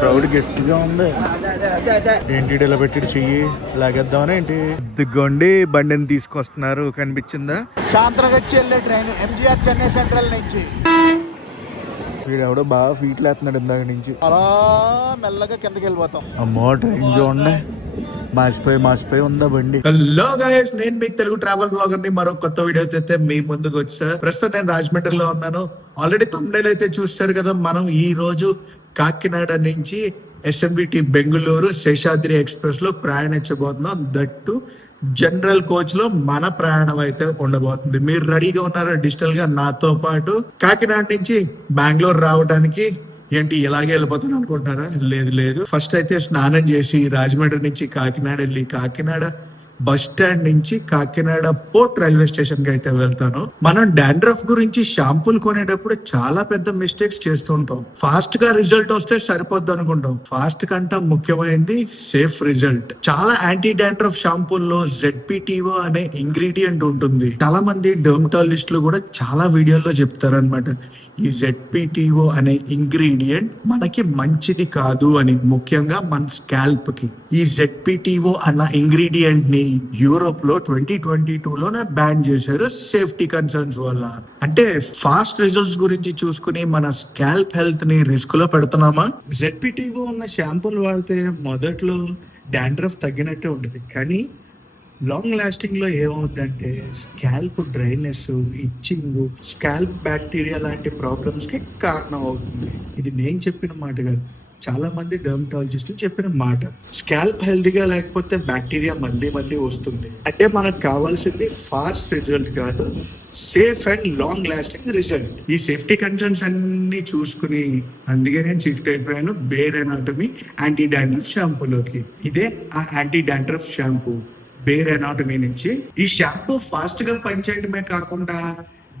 Crowd గట్టిగా ఉంది. ఏంటి ఇలా పెట్టి చెయ్యి లాగేద్దామని ఏంటి? దిగ్గొండి బండిని తీసుకొస్తున్నారు, కనిపించిందా? శాంతనగచ్చి వెళ్ళే ట్రైన్ ఎంజీఆర్ చెన్నై సెంట్రల్ నుంచి. వీడెవడో బాగా ఫీట్లు వేస్తున్నాడు ఇందాక నుంచి. అలా మెల్లగా కిందకి వెళ్ళిపోతాం. అమ్మో ట్రైన్ చూడండి, మార్చిపోయి ఉందా బండి. హలో గైస్, నేను మీకు తెలుగు ట్రావెల్ బ్లాగర్ ని మరో కొత్త వీడియో అయితే మీ ముందుకు వచ్చా. ప్రస్తుతం నేను రాజమండ్రిలో ఉన్నాను. ఆల్రెడీ తమ్ముడైతే అయితే చూస్తారు కదా. మనం ఈ రోజు కాకినాడ నుంచి ఎస్ఎంబిటి బెంగళూరు శేషాద్రి ఎక్స్ప్రెస్ లో ప్రయాణించబోతున్నాం. దట్టు జనరల్ కోచ్ లో మన ప్రయాణం అయితే ఉండబోతుంది. మీరు రెడీగా ఉన్నారా డిజిటల్ గా నాతో పాటు? కాకినాడ నుంచి బెంగళూరు రావడానికి ఏంటి ఇలాగే వెళ్ళిపోతాను అనుకుంటారా? లేదు. ఫస్ట్ అయితే స్నానం చేసి రాజమండ్రి నుంచి కాకినాడ వెళ్ళి కాకినాడ బస్ స్టాండ్ నుంచి కాకినాడ పోర్ట్ రైల్వే స్టేషన్ కి అయితే వెళ్తాను. మనం డాండ్రఫ్ గురించి షాంపూలు కొనేటప్పుడు చాలా పెద్ద మిస్టేక్స్ చేస్తుంటాం. ఫాస్ట్ గా రిజల్ట్ వస్తే సరిపోద్ది అనుకుంటాం. ఫాస్ట్ కంటే ముఖ్యమైనది సేఫ్ రిజల్ట్. చాలా యాంటీ డాండ్రఫ్ షాంపూల్లో ZPTO అనే ఇంగ్రీడియంట్ ఉంటుంది. చాలా మంది డెర్మటాలజిస్టులు కూడా చాలా వీడియోల్లో చెప్తారనమాట, ఈ ZPTO అనే ఇంగ్రీడియంట్ మనకి మంచిది కాదు అని, ముఖ్యంగా మన స్కాల్ప్ కి. ఈ ZPTO అన్న ఇంగ్రీడియంట్ ని యూరోప్ లో 2022లోనే బ్యాన్ చేశారు సేఫ్టీ కన్సర్న్స్ వల్ల. అంటే ఫాస్ట్ రిజల్ట్స్ గురించి చూసుకుని మన స్కాల్ప్ హెల్త్ ని రిస్క్ లో పెడుతున్నామా? ZPTO ఉన్న షాంపూలు వాడితే మొదట్లో డాండ్రఫ్ తగ్గినట్టే ఉంటుంది, కానీ లాంగ్ లాస్టింగ్ లో ఏమవుతుందంటే scalp dryness, itching, scalp bacteria లాంటి ప్రాబ్లమ్స్ కి కారణం అవుతుంది. ఇది నేను చెప్పిన మాట కాదు, చాలా మంది డెర్మటాలజిస్టులు చెప్పిన మాట. స్కాల్ప్ హెల్తీగా లేకపోతే బ్యాక్టీరియా మళ్ళీ వస్తుంది. అంటే మనకు కావాల్సింది ఫాస్ట్ రిజల్ట్ కాదు, safe and long lasting result. ఈ సేఫ్టీ కన్సర్న్స్ అన్ని చూసుకుని అందుకే నేను షిఫ్ట్ అయిపోయాను బేర్ అనాటమీ యాంటీ డాండ్రఫ్ షాంపూలోకి. ఇదే ఆ anti dandruff shampoo Bare Anatomy నుంచి. ఈ షాంపూ ఫాస్ట్ గా పనిచేయడమే కాకుండా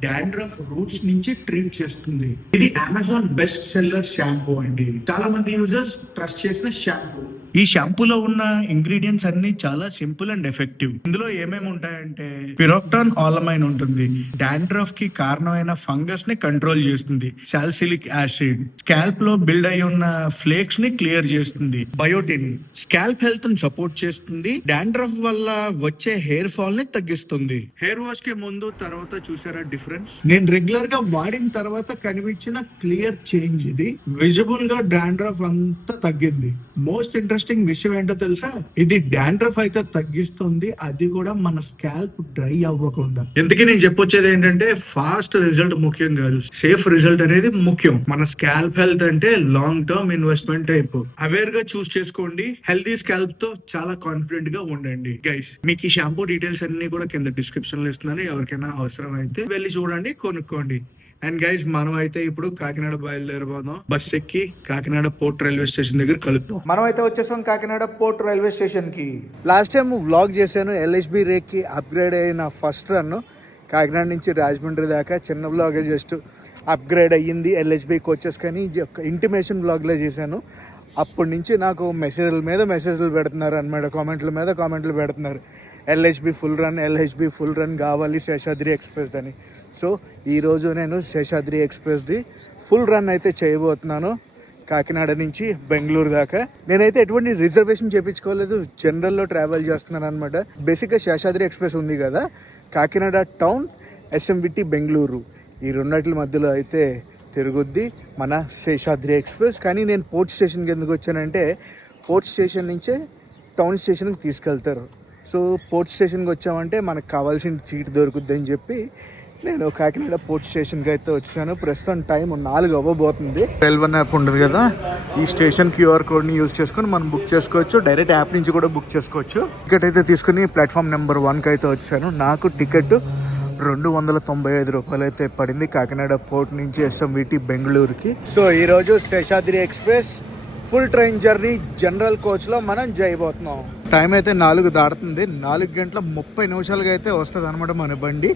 డాండ్రఫ్ రూట్స్ నుంచి ట్రీట్ చేస్తుంది. ఇది అమెజాన్ బెస్ట్ సెల్లర్ షాంపూ అండి. చాలా మంది యూజర్స్ ట్రస్ట్ చేసిన షాంపూ. ఈ షాంపూలో ఉన్న ఇంగ్రీడియంట్స్ అన్ని చాలా సింపుల్ అండ్ ఎఫెక్టివ్. ఇందులో ఏమేమి ఉంటాయంటే పిరోక్టాన్ ఆలమైన్ ఉంటుంది, డాండ్రఫ్ కి కారణమైన ఫంగస్ ని కంట్రోల్ చేస్తుంది. సాలిసిలిక్ యాసిడ్ స్కాల్ప్ లో బిల్డ్ అయి ఉన్న ఫ్లేక్స్ ని క్లియర్ చేస్తుంది. బయోటిన్ స్కాల్ప్ హెల్త్ ని సపోర్ట్ చేస్తుంది. డాండ్రఫ్ వల్ల వచ్చే హెయిర్ ఫాల్ ని తగ్గిస్తుంది. హెయిర్ వాష్ కి ముందు తర్వాత చూసారా డిఫరెన్స్? నేను రెగ్యులర్ గా వాడిన తర్వాత కనిపించిన క్లియర్ చేంజ్ ఇది. విజిబుల్ గా డాండ్రఫ్ అంతా తగ్గింది. మోస్ట్ ఇంట్రెస్టింగ్ విషయం ఏంటో తెలుసా? ఇది డాండ్రఫ్ అయితే తగ్గిస్తుంది, అది కూడా మన స్కాల్ప్ డ్రై అవ్వకుండా. ఎందుకు నేను చెప్పొచ్చేది ఏంటంటే ఫాస్ట్ రిజల్ట్ ముఖ్యం కాదు, సేఫ్ రిజల్ట్ అనేది ముఖ్యం. మన స్కాల్ప్ హెల్త్ అంటే long term investment type. Aware గా చూస్ చేసుకోండి. హెల్తీ స్కాల్ప్ తో చాలా కాన్ఫిడెంట్ గా ఉండండి గైస్. మీకు ఈ షాంపూ డీటెయిల్స్ అన్ని కూడా కింద డిస్క్రిప్షన్ లో ఇస్తున్నాను. ఎవరికైనా అవసరం అయితే వెళ్ళి చూడండి, కొనుక్కోండి. అండ్ గైస్, మనం అయితే ఇప్పుడు కాకినాడ బయలుదేరబోదాం. బస్ ఎక్కి కాకినాడ పోర్ట్ రైల్వే స్టేషన్ దగ్గర కలుద్దాం. మనం అయితే వచ్చేసాం కాకినాడ పోర్ట్ రైల్వే స్టేషన్ కి. లాస్ట్ టైం వ్లాగ్ చేశాను LHB రేక్ కి అప్గ్రేడ్ అయిన ఫస్ట్ రన్ కాకినాడ నుంచి రాజమండ్రి దాకా. చిన్న వ్లాగ్ జస్ట్ అప్గ్రేడ్ అయ్యింది LHB కోచెస్ కానీ ఇంటిమేషన్ వ్లాగ్లో చేశాను. అప్పటి నుంచి నాకు మెసేజ్లు పెడుతున్నారు అనమాట, కామెంట్లు పెడుతున్నారు. LHB ఫుల్ రన్ కావాలి శేషాద్రి ఎక్స్ప్రెస్ అని. సో ఈరోజు నేను శేషాద్రి ఎక్స్ప్రెస్ది ఫుల్ రన్ అయితే చేయబోతున్నాను కాకినాడ నుంచి బెంగళూరు దాకా. నేనైతే ఎటువంటి రిజర్వేషన్ చేయించుకోలేదు, జనరల్లో ట్రావెల్ చేస్తున్నాను అనమాట. బేసిక్గా శేషాద్రి ఎక్స్ప్రెస్ ఉంది కదా, కాకినాడ టౌన్ SMBT బెంగళూరు ఈ రెండిట్ల మధ్యలో అయితే తిరుగుద్ది మన శేషాద్రి ఎక్స్ప్రెస్. కానీ నేను పోర్ట్ స్టేషన్కి ఎందుకు వచ్చానంటే పోర్ట్ స్టేషన్ నుంచే టౌన్ స్టేషన్కి తీసుకెళ్తారు. సో పోర్ట్ స్టేషన్కి వచ్చామంటే మనకు కావాల్సిన సీట్ దొరుకుద్ది అని చెప్పి నేను కాకినాడ పోర్ట్ స్టేషన్కి అయితే వచ్చాను. ప్రస్తుతం టైం 4 అవ్వబోతుంది. రైల్వే యాప్ ఉండదు కదా, ఈ స్టేషన్ QR కోడ్ని యూజ్ చేసుకొని మనం బుక్ చేసుకోవచ్చు. డైరెక్ట్ యాప్ నుంచి కూడా బుక్ చేసుకోవచ్చు. టికెట్ అయితే తీసుకుని ప్లాట్ఫామ్ నెంబర్ 1కి అయితే వచ్చాను. నాకు టికెట్ 295 రూపాయలు అయితే పడింది కాకినాడ పోర్ట్ నుంచి SMBT బెంగళూరుకి. సో ఈరోజు Seshadri express full train journey general కోచ్లో మనం చేయబోతున్నాం. టైం అయితే 4 దాటుతుంది. 4 గంటల 30 నిమిషాలకి అయితే వస్తుంది అనమాట మన బండి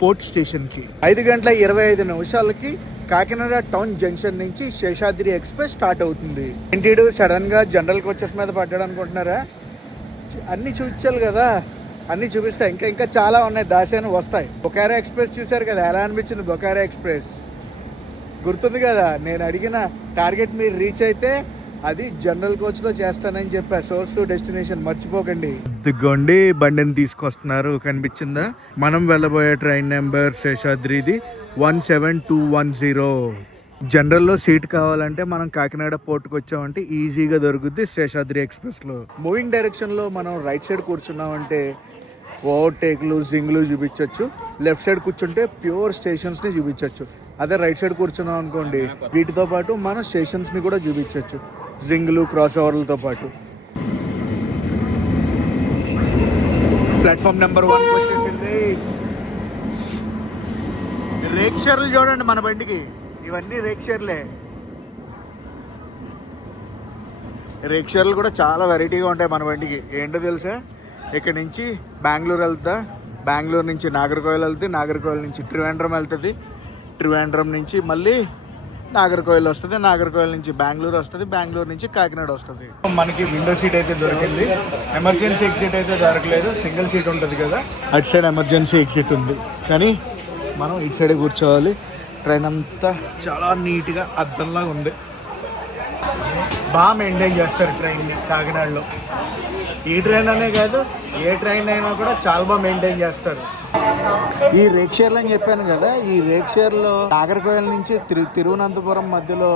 పోర్ట్ స్టేషన్కి. 5 గంటల 25 నిమిషాలకి కాకినాడ టౌన్ జంక్షన్ నుంచి శేషాద్రి ఎక్స్ప్రెస్ స్టార్ట్ అవుతుంది. ఏంటి సడన్గా జనరల్ కోచెస్ మీద పడ్డాడు అనుకుంటున్నారా? అన్నీ చూపించాలి కదా, అన్నీ చూపిస్తాయి. ఇంకా చాలా ఉన్నాయి, దాశాను వస్తాయి. బొకారో ఎక్స్ప్రెస్ చూశారు కదా, ఎలా అనిపించింది బొకారో ఎక్స్ప్రెస్? గుర్తుంది కదా నేను అడిగిన టార్గెట్ మీరు రీచ్ అయితే అది జనరల్ కోచ్లో చేస్తానని చెప్పా. సోర్స్ టు డెస్టినేషన్ మర్చిపోకండి. ఇదిగోండి బండిని తీసుకొస్తున్నారు, కనిపించిందా? మనం వెళ్ళబోయే ట్రైన్ నెంబర్ శేషాద్రిది 17210. జనరల్లో సీట్ కావాలంటే మనం కాకినాడ పోర్టుకు వచ్చామంటే ఈజీగా దొరుకుద్ది శేషాద్రి ఎక్స్ప్రెస్లో. మూవింగ్ డైరెక్షన్లో మనం రైట్ సైడ్ కూర్చున్నామంటే ఓవర్టేక్లు జింగ్లు చూపించవచ్చు. లెఫ్ట్ సైడ్ కూర్చుంటే ప్యూర్ స్టేషన్స్ని చూపించవచ్చు. అదే రైట్ సైడ్ కూర్చున్నాం అనుకోండి, వీటితో పాటు మనం స్టేషన్స్ని కూడా చూపించవచ్చు, జింగ్లు క్రాస్ ఓవర్లతో పాటు. ప్లాట్ఫామ్ నెంబర్ 1 వచ్చేసింది. రేక్ షేర్లు చూడండి మన బండికి, ఇవన్నీ రేక్ షేర్లే. రేక్ షేర్లు కూడా చాలా వెరైటీగా ఉంటాయి మన బండికి. ఏంటో తెలుసా, ఇక్కడ నుంచి బెంగళూరు వెళ్తా, బెంగళూరు నుంచి నాగర్కోయిల్ వెళ్తే, నాగర్కోయిల్ నుంచి త్రివేంద్రం వెళ్తుంది, త్రివేంద్రం నుంచి మళ్ళీ నాగర్కోయిల్ వస్తుంది, నాగర్కోయిల్ నుంచి బెంగళూరు వస్తుంది, బెంగళూరు నుంచి కాకినాడ వస్తుంది. మనకి విండో సీట్ అయితే దొరికింది, ఎమర్జెన్సీ ఎగ్జిట్ అయితే దొరకలేదు. సింగిల్ సీట్ ఉంటుంది కదా, అటు సైడ్ ఎమర్జెన్సీ ఎగ్జిట్ ఉంది, కానీ మనం ఇటు సైడే కూర్చోవాలి. ట్రైన్ అంతా చాలా నీట్గా అద్దంలాగా ఉంది. బాగా మెయింటైన్ చేస్తారు ట్రైన్ని కాకినాడలో. ఈ ట్రైన్ అనే కాదు, ఏ ట్రైన్ అయినా కూడా చాలా బాగా మెయింటైన్ చేస్తారు. ఈ రేక్ షేర్లు అని చెప్పాను కదా, ఈ రేక్ షేర్లో నాగర్కోయిల్ నుంచి తిరువనంతపురం మధ్యలో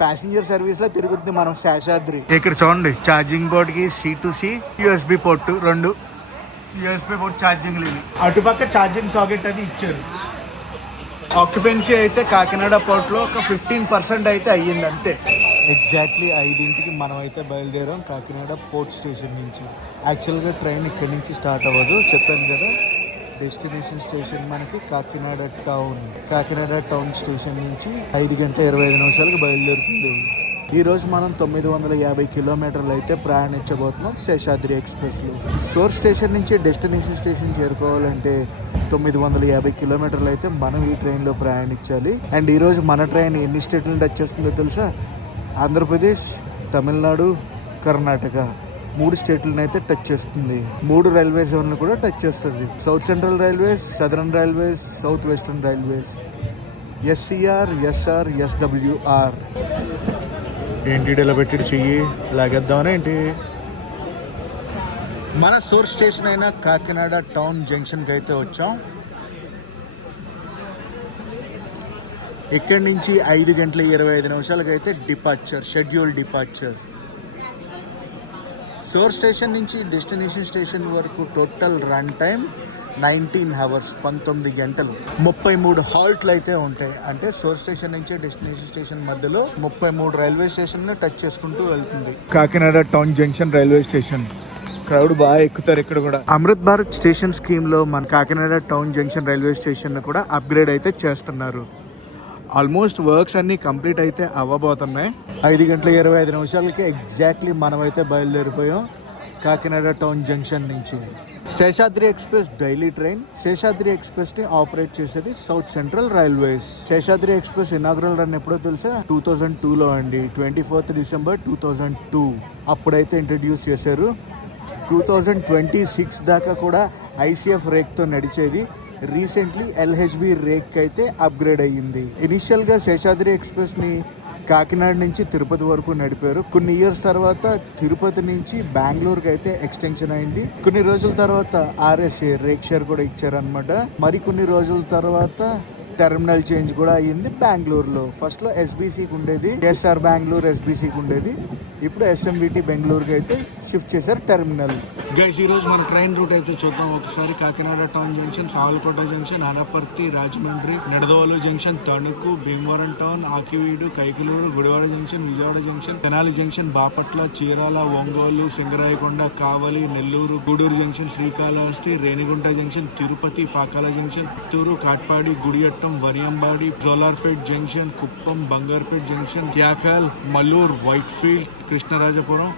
ప్యాసింజర్ సర్వీస్ లో తిరుగుతుంది మనం శేషాద్రి. ఇక్కడ చూడండి, ఛార్జింగ్ బోర్డ్ కి C2C USB port, 2 USB port charging లేని, అటుపక్క ఛార్జింగ్ సాకెట్ అది ఇచ్చారు. ఆక్యుపెన్సీ అయితే కాకినాడ పోర్ట్లో ఒక 15% అయితే అయ్యింది అంతే. ఎగ్జాక్ట్లీ 5ంటికి మనం అయితే బయలుదేరాం కాకినాడ పోర్ట్ స్టేషన్ నుంచి. యాక్చువల్గా ట్రైన్ ఇక్కడి నుంచి స్టార్ట్ అవ్వదు, చెప్పాను కదా. డెస్టినేషన్ స్టేషన్ మనకి Kakinada town. Kakinada town station నుంచి 5:25 బయలుదేరుతుంది. ఈరోజు మనం 950 కిలోమీటర్లు అయితే ప్రయాణించబోతున్నాం శేషాద్రి ఎక్స్ప్రెస్లో. సోర్స్ స్టేషన్ నుంచి డెస్టినేషన్ స్టేషన్ చేరుకోవాలంటే 950 కిలోమీటర్లు అయితే మనం ఈ ట్రైన్లో ప్రయాణించాలి. అండ్ ఈరోజు మన ట్రైన్ ఎన్ని స్టేట్లను టచ్ చేస్తుందో తెలుసా? ఆంధ్రప్రదేశ్, తమిళనాడు, కర్ణాటక 3 స్టేట్లను అయితే టచ్ చేస్తుంది. 3 రైల్వే జోన్లు కూడా టచ్ చేస్తుంది. South central railways, southern railways, south western railways, SCR, SR, SWR. ఏంటి ఇలా పెట్టి చెయ్యి లాగేద్దామని ఏంటి? మన సోర్స్ స్టేషన్ అయిన కాకినాడ టౌన్ జంక్షన్కి అయితే వచ్చాం. ఇక్కడి నుంచి 5:25 అయితే departure, schedule departure. Source station నుంచి డెస్టినేషన్ స్టేషన్ వరకు టోటల్ రన్ టైం 19 అవర్స్, 19 గంటలు. 33 హాల్ట్లు అయితే ఉంటాయి. అంటే సోర్స్ స్టేషన్ నుంచి డెస్టినేషన్ స్టేషన్ మధ్యలో 33 రైల్వే స్టేషన్లు టచ్ చేసుకుంటూ వెళ్తుంది Kakinada town junction railway station. Crowd బాగా ఎక్కుతారు ఇక్కడ కూడా. అమృత్ భారత్ స్టేషన్ స్కీమ్లో మన Kakinada town junction railway station కూడా అప్గ్రేడ్ అయితే చేస్తున్నారు. ఆల్మోస్ట్ వర్క్స్ అన్నీ కంప్లీట్ అయితే అవ్వబోతున్నాయి. 5:25 ఎగ్జాక్ట్లీ మనమైతే బయలుదేరిపోయాం కాకినాడ టౌన్ జంక్షన్ నుంచి. Seshadri express daily train. Seshadri express ని ఆపరేట్ చేసేది south central railways. Seshadri express inaugural run ఎప్పుడో తెలుసా? 2002లో అండి, 24 డిసెంబర్ 2002 అప్పుడైతే ఇంట్రడ్యూస్ చేశారు. 2026 దాకా కూడా ICF రేక్తో నడిచేది. రీసెంట్లీ LHB రేక్ అయితే అప్గ్రేడ్ అయ్యింది. ఇనిషియల్గా శేషాద్రి ఎక్స్ప్రెస్ని కాకినాడ నుంచి తిరుపతి వరకు నడిపారు. కొన్ని ఇయర్స్ తర్వాత తిరుపతి నుంచి బెంగళూరుకి అయితే ఎక్స్టెన్షన్ అయింది. కొన్ని రోజుల తర్వాత RSA రేక్ షేర్ కూడా ఇచ్చారనమాట. మరి కొన్ని రోజుల తర్వాత టెర్మినల్ చేంజ్ కూడా అయ్యింది బెంగళూరులో. ఫస్ట్లో SBCకి ఉండేది, SR బెంగళూరు SBCకి ఉండేది. ఇప్పుడు SMBT బెంగళూరుకి అయితే షిఫ్ట్ చేశారు టెర్మినల్. గైస్, ఈరోజు మన ట్రైన్ రూట్ అయితే చూద్దాం ఒకసారి. Kakinada town junction, Samalkot junction, Anaparthi, Rajahmundry, Nidadavolu junction, Tanuku, Bhimavaram town, Akividu, Kaikaluru, Gudivada junction, Vijayawada junction, Tenali junction, Bapatla, Chirala, Ongole, Singarayakonda, Kavali, Nellore, Gudur junction, Srikalahasti, Renigunta junction, Tirupati, Pakala junction, Chittoor, Katpadi, Gudiyattam, Vaniyambadi, Jolarpettai junction, Kuppam, Bangarapet junction, Tyakal, Malur, Whitefield, Krishnarajapuram,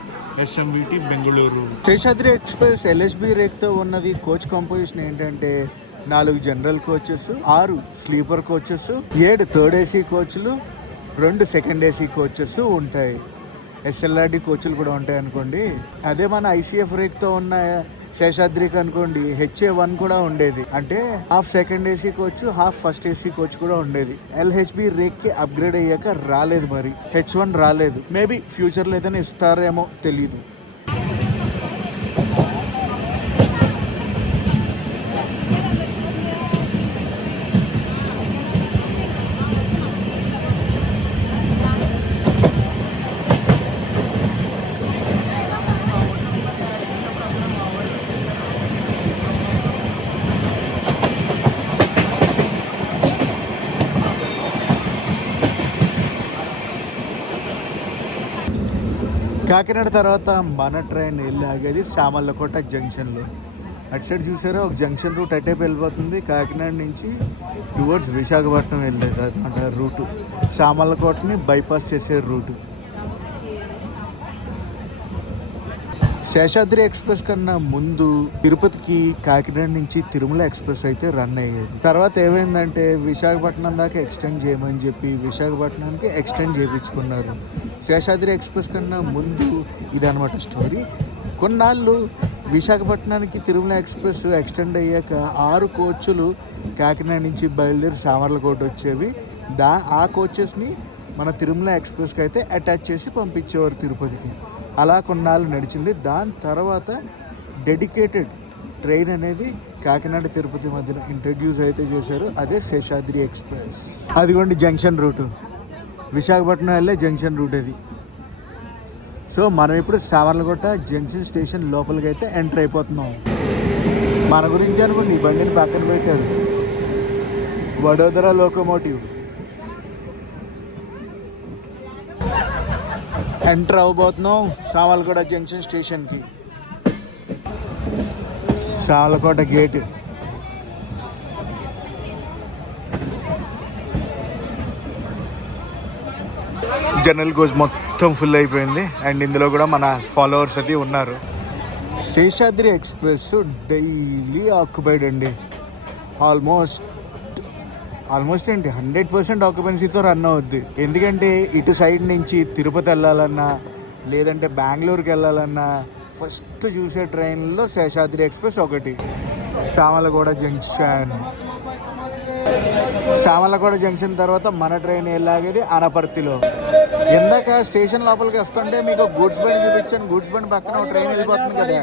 SMBT Bengaluru. Seshadri express LHB రేక్తో ఉన్నది. కోచ్ కాంపోజిషన్ ఏంటంటే 4 general coaches, 6 sleeper coaches, 7 third AC కోచ్లు, 2 second AC coaches ఉంటాయి. SLRD కోచ్లు కూడా ఉంటాయి అనుకోండి. అదే మన ICF రేక్తో ఉన్న శేషాద్రికి అనుకోండి HA1 కూడా ఉండేది, అంటే half second AC coach half first AC coach కూడా ఉండేది. LHB రేక్ కి అప్గ్రేడ్ అయ్యాక రాలేదు, మరి H1 రాలేదు. మేబీ ఫ్యూచర్ లో ఏదైనా ఇస్తారేమో తెలీదు. కాకినాడ తర్వాత మన ట్రైన్ వెళ్ళి ఆగేది సామర్లకోట జంక్షన్లో. అటు సైడ్ చూసారా ఒక జంక్షన్ రూట్ అటేపు వెళ్ళిపోతుంది. కాకినాడ నుంచి టువర్డ్స్ విశాఖపట్నం వెళ్ళేది అనమాట రూటు. సామర్లకోటని బైపాస్ చేసే రూటు. శేషాద్రి ఎక్స్ప్రెస్ కన్నా ముందు తిరుపతికి కాకినాడ నుంచి తిరుమల ఎక్స్ప్రెస్ అయితే రన్ అయ్యేది. తర్వాత ఏమైందంటే విశాఖపట్నం దాకా ఎక్స్టెండ్ చేయమని చెప్పి విశాఖపట్నానికి ఎక్స్టెండ్ చేయించుకున్నారు. శేషాద్రి ఎక్స్ప్రెస్ కన్నా ముందు ఇదనమాట స్టోరీ. కొన్నాళ్ళు విశాఖపట్నానికి తిరుమల ఎక్స్ప్రెస్ ఎక్స్టెండ్ అయ్యాక 6 కోచ్లు కాకినాడ నుంచి బయలుదేరి సామర్లకోట వచ్చేవి. ఆ కోచెస్ని మన తిరుమల ఎక్స్ప్రెస్కి అయితే అటాచ్ చేసి పంపించేవారు తిరుపతికి. అలా కొన్నాళ్ళు నడిచింది. దాని తర్వాత డెడికేటెడ్ ట్రైన్ అనేది కాకినాడ తిరుపతి మధ్యన ఇంట్రడ్యూస్ అయితే చేశారు, అదే శేషాద్రి ఎక్స్ప్రెస్. అదిగోండి జంక్షన్ రూటు, విశాఖపట్నం వెళ్ళే జంక్షన్ రూట్ అది. సో మనం ఇప్పుడు సామర్లకోట జంక్షన్ స్టేషన్ లోపలికి అయితే ఎంటర్ అయిపోతున్నాం. మన గురించి అనుకోండి ఈ బండిని పక్కన పెట్టారు, వడోదర లోకోమోటివ్. ఎంటర్ అవ్వబోతున్నాం సామర్లకోట జంక్షన్ స్టేషన్కి. సామర్లకోట గేట్. జనరల్ కోచ్ మొత్తం ఫుల్ అయిపోయింది అండ్ ఇందులో కూడా మన ఫాలోవర్స్ అది ఉన్నారు. శేషాద్రి ఎక్స్ప్రెస్ డైలీ ఆక్యుపైడ్ అండి. ఆల్మోస్ట్ ఏంటి 100% ఆక్యుపెన్సీతో రన్ అవుద్ది. ఎందుకంటే ఇటు సైడ్ నుంచి తిరుపతి వెళ్ళాలన్నా లేదంటే బెంగళూరుకి వెళ్ళాలన్నా ఫస్ట్ చూసే ట్రైన్లో శేషాద్రి ఎక్స్ప్రెస్ ఒకటి. సామర్లకోట జంక్షన్ తర్వాత మన ట్రైన్ వెళ్ళాగేది అనపర్తిలో. ఇందాక స్టేషన్ లోపలికి వస్తుంటే మీకు గూడ్స్ బండి చూపించాను. గూడ్స్ బండి పక్కన ఒక ట్రైన్ వెళ్ళిపోతుంది కదా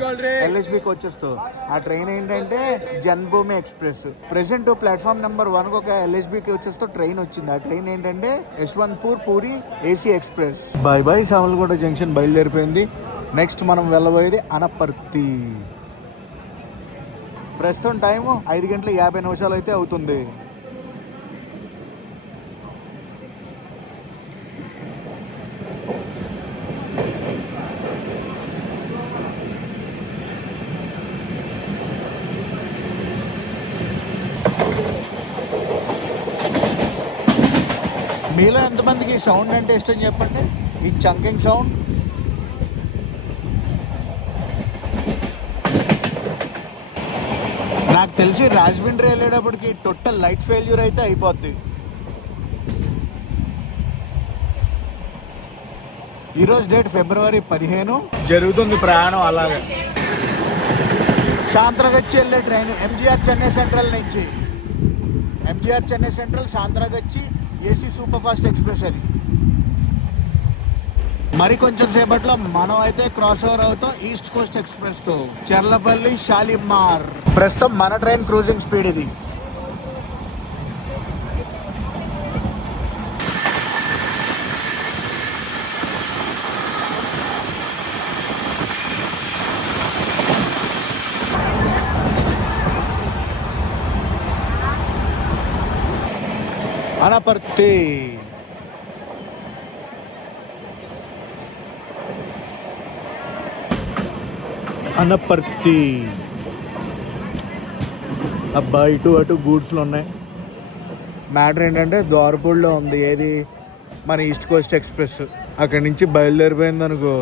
LHB కోచెస్తో. ఆ ట్రైన్ ఏంటంటే Janmabhoomi express. Present platform number 1 ఒక LHB కోచెస్తో ట్రైన్ వచ్చింది. ఆ ట్రైన్ ఏంటంటే Yesvantpur Puri AC express. By Samalkot junction బయలుదేరిపోయింది. నెక్స్ట్ మనం వెళ్ళబోయేది అనపర్తి. ప్రస్తుతం టైము 5:50 అయితే అవుతుంది. మీలో ఎంతమందికి ఈ సౌండ్ అంటే ఇష్టం చెప్పండి, ఈ చంకింగ్ సౌండ్. నాకు తెలిసి రాజమండ్రి వెళ్ళేటప్పటికి టోటల్ లైట్ ఫెయిల్యూర్ అయితే అయిపోద్ది. ఈరోజు డేట్ ఫిబ్రవరి 15 జరుగుతుంది ప్రయాణం. అలాగే సాంత్రగచ్చి వెళ్ళే ట్రైన్ MGR చెన్నై సెంట్రల్ నుంచి. MGR Chennai central Santragachi AC super fast express అది. మరి కొంచెం సేపట్లో మనం అయితే క్రాస్ ఓవర్ అవుతాం ఈస్ట్ కోస్ట్ ఎక్స్ప్రెస్ తో చెర్లపల్లి షాలిమార్. ప్రస్తుతం మన ట్రైన్ క్రూజింగ్ స్పీడ్ ఇది. అనపర్తి. అనపర్తి అబ్బా, ఇటు అటు గూడ్స్లు ఉన్నాయి. మ్యాటర్ ఏంటంటే ద్వారపూడిలో ఉంది ఏది మన ఈస్ట్ కోస్ట్ ఎక్స్ప్రెస్. అక్కడి నుంచి బయలుదేరిపోయింది అనుకో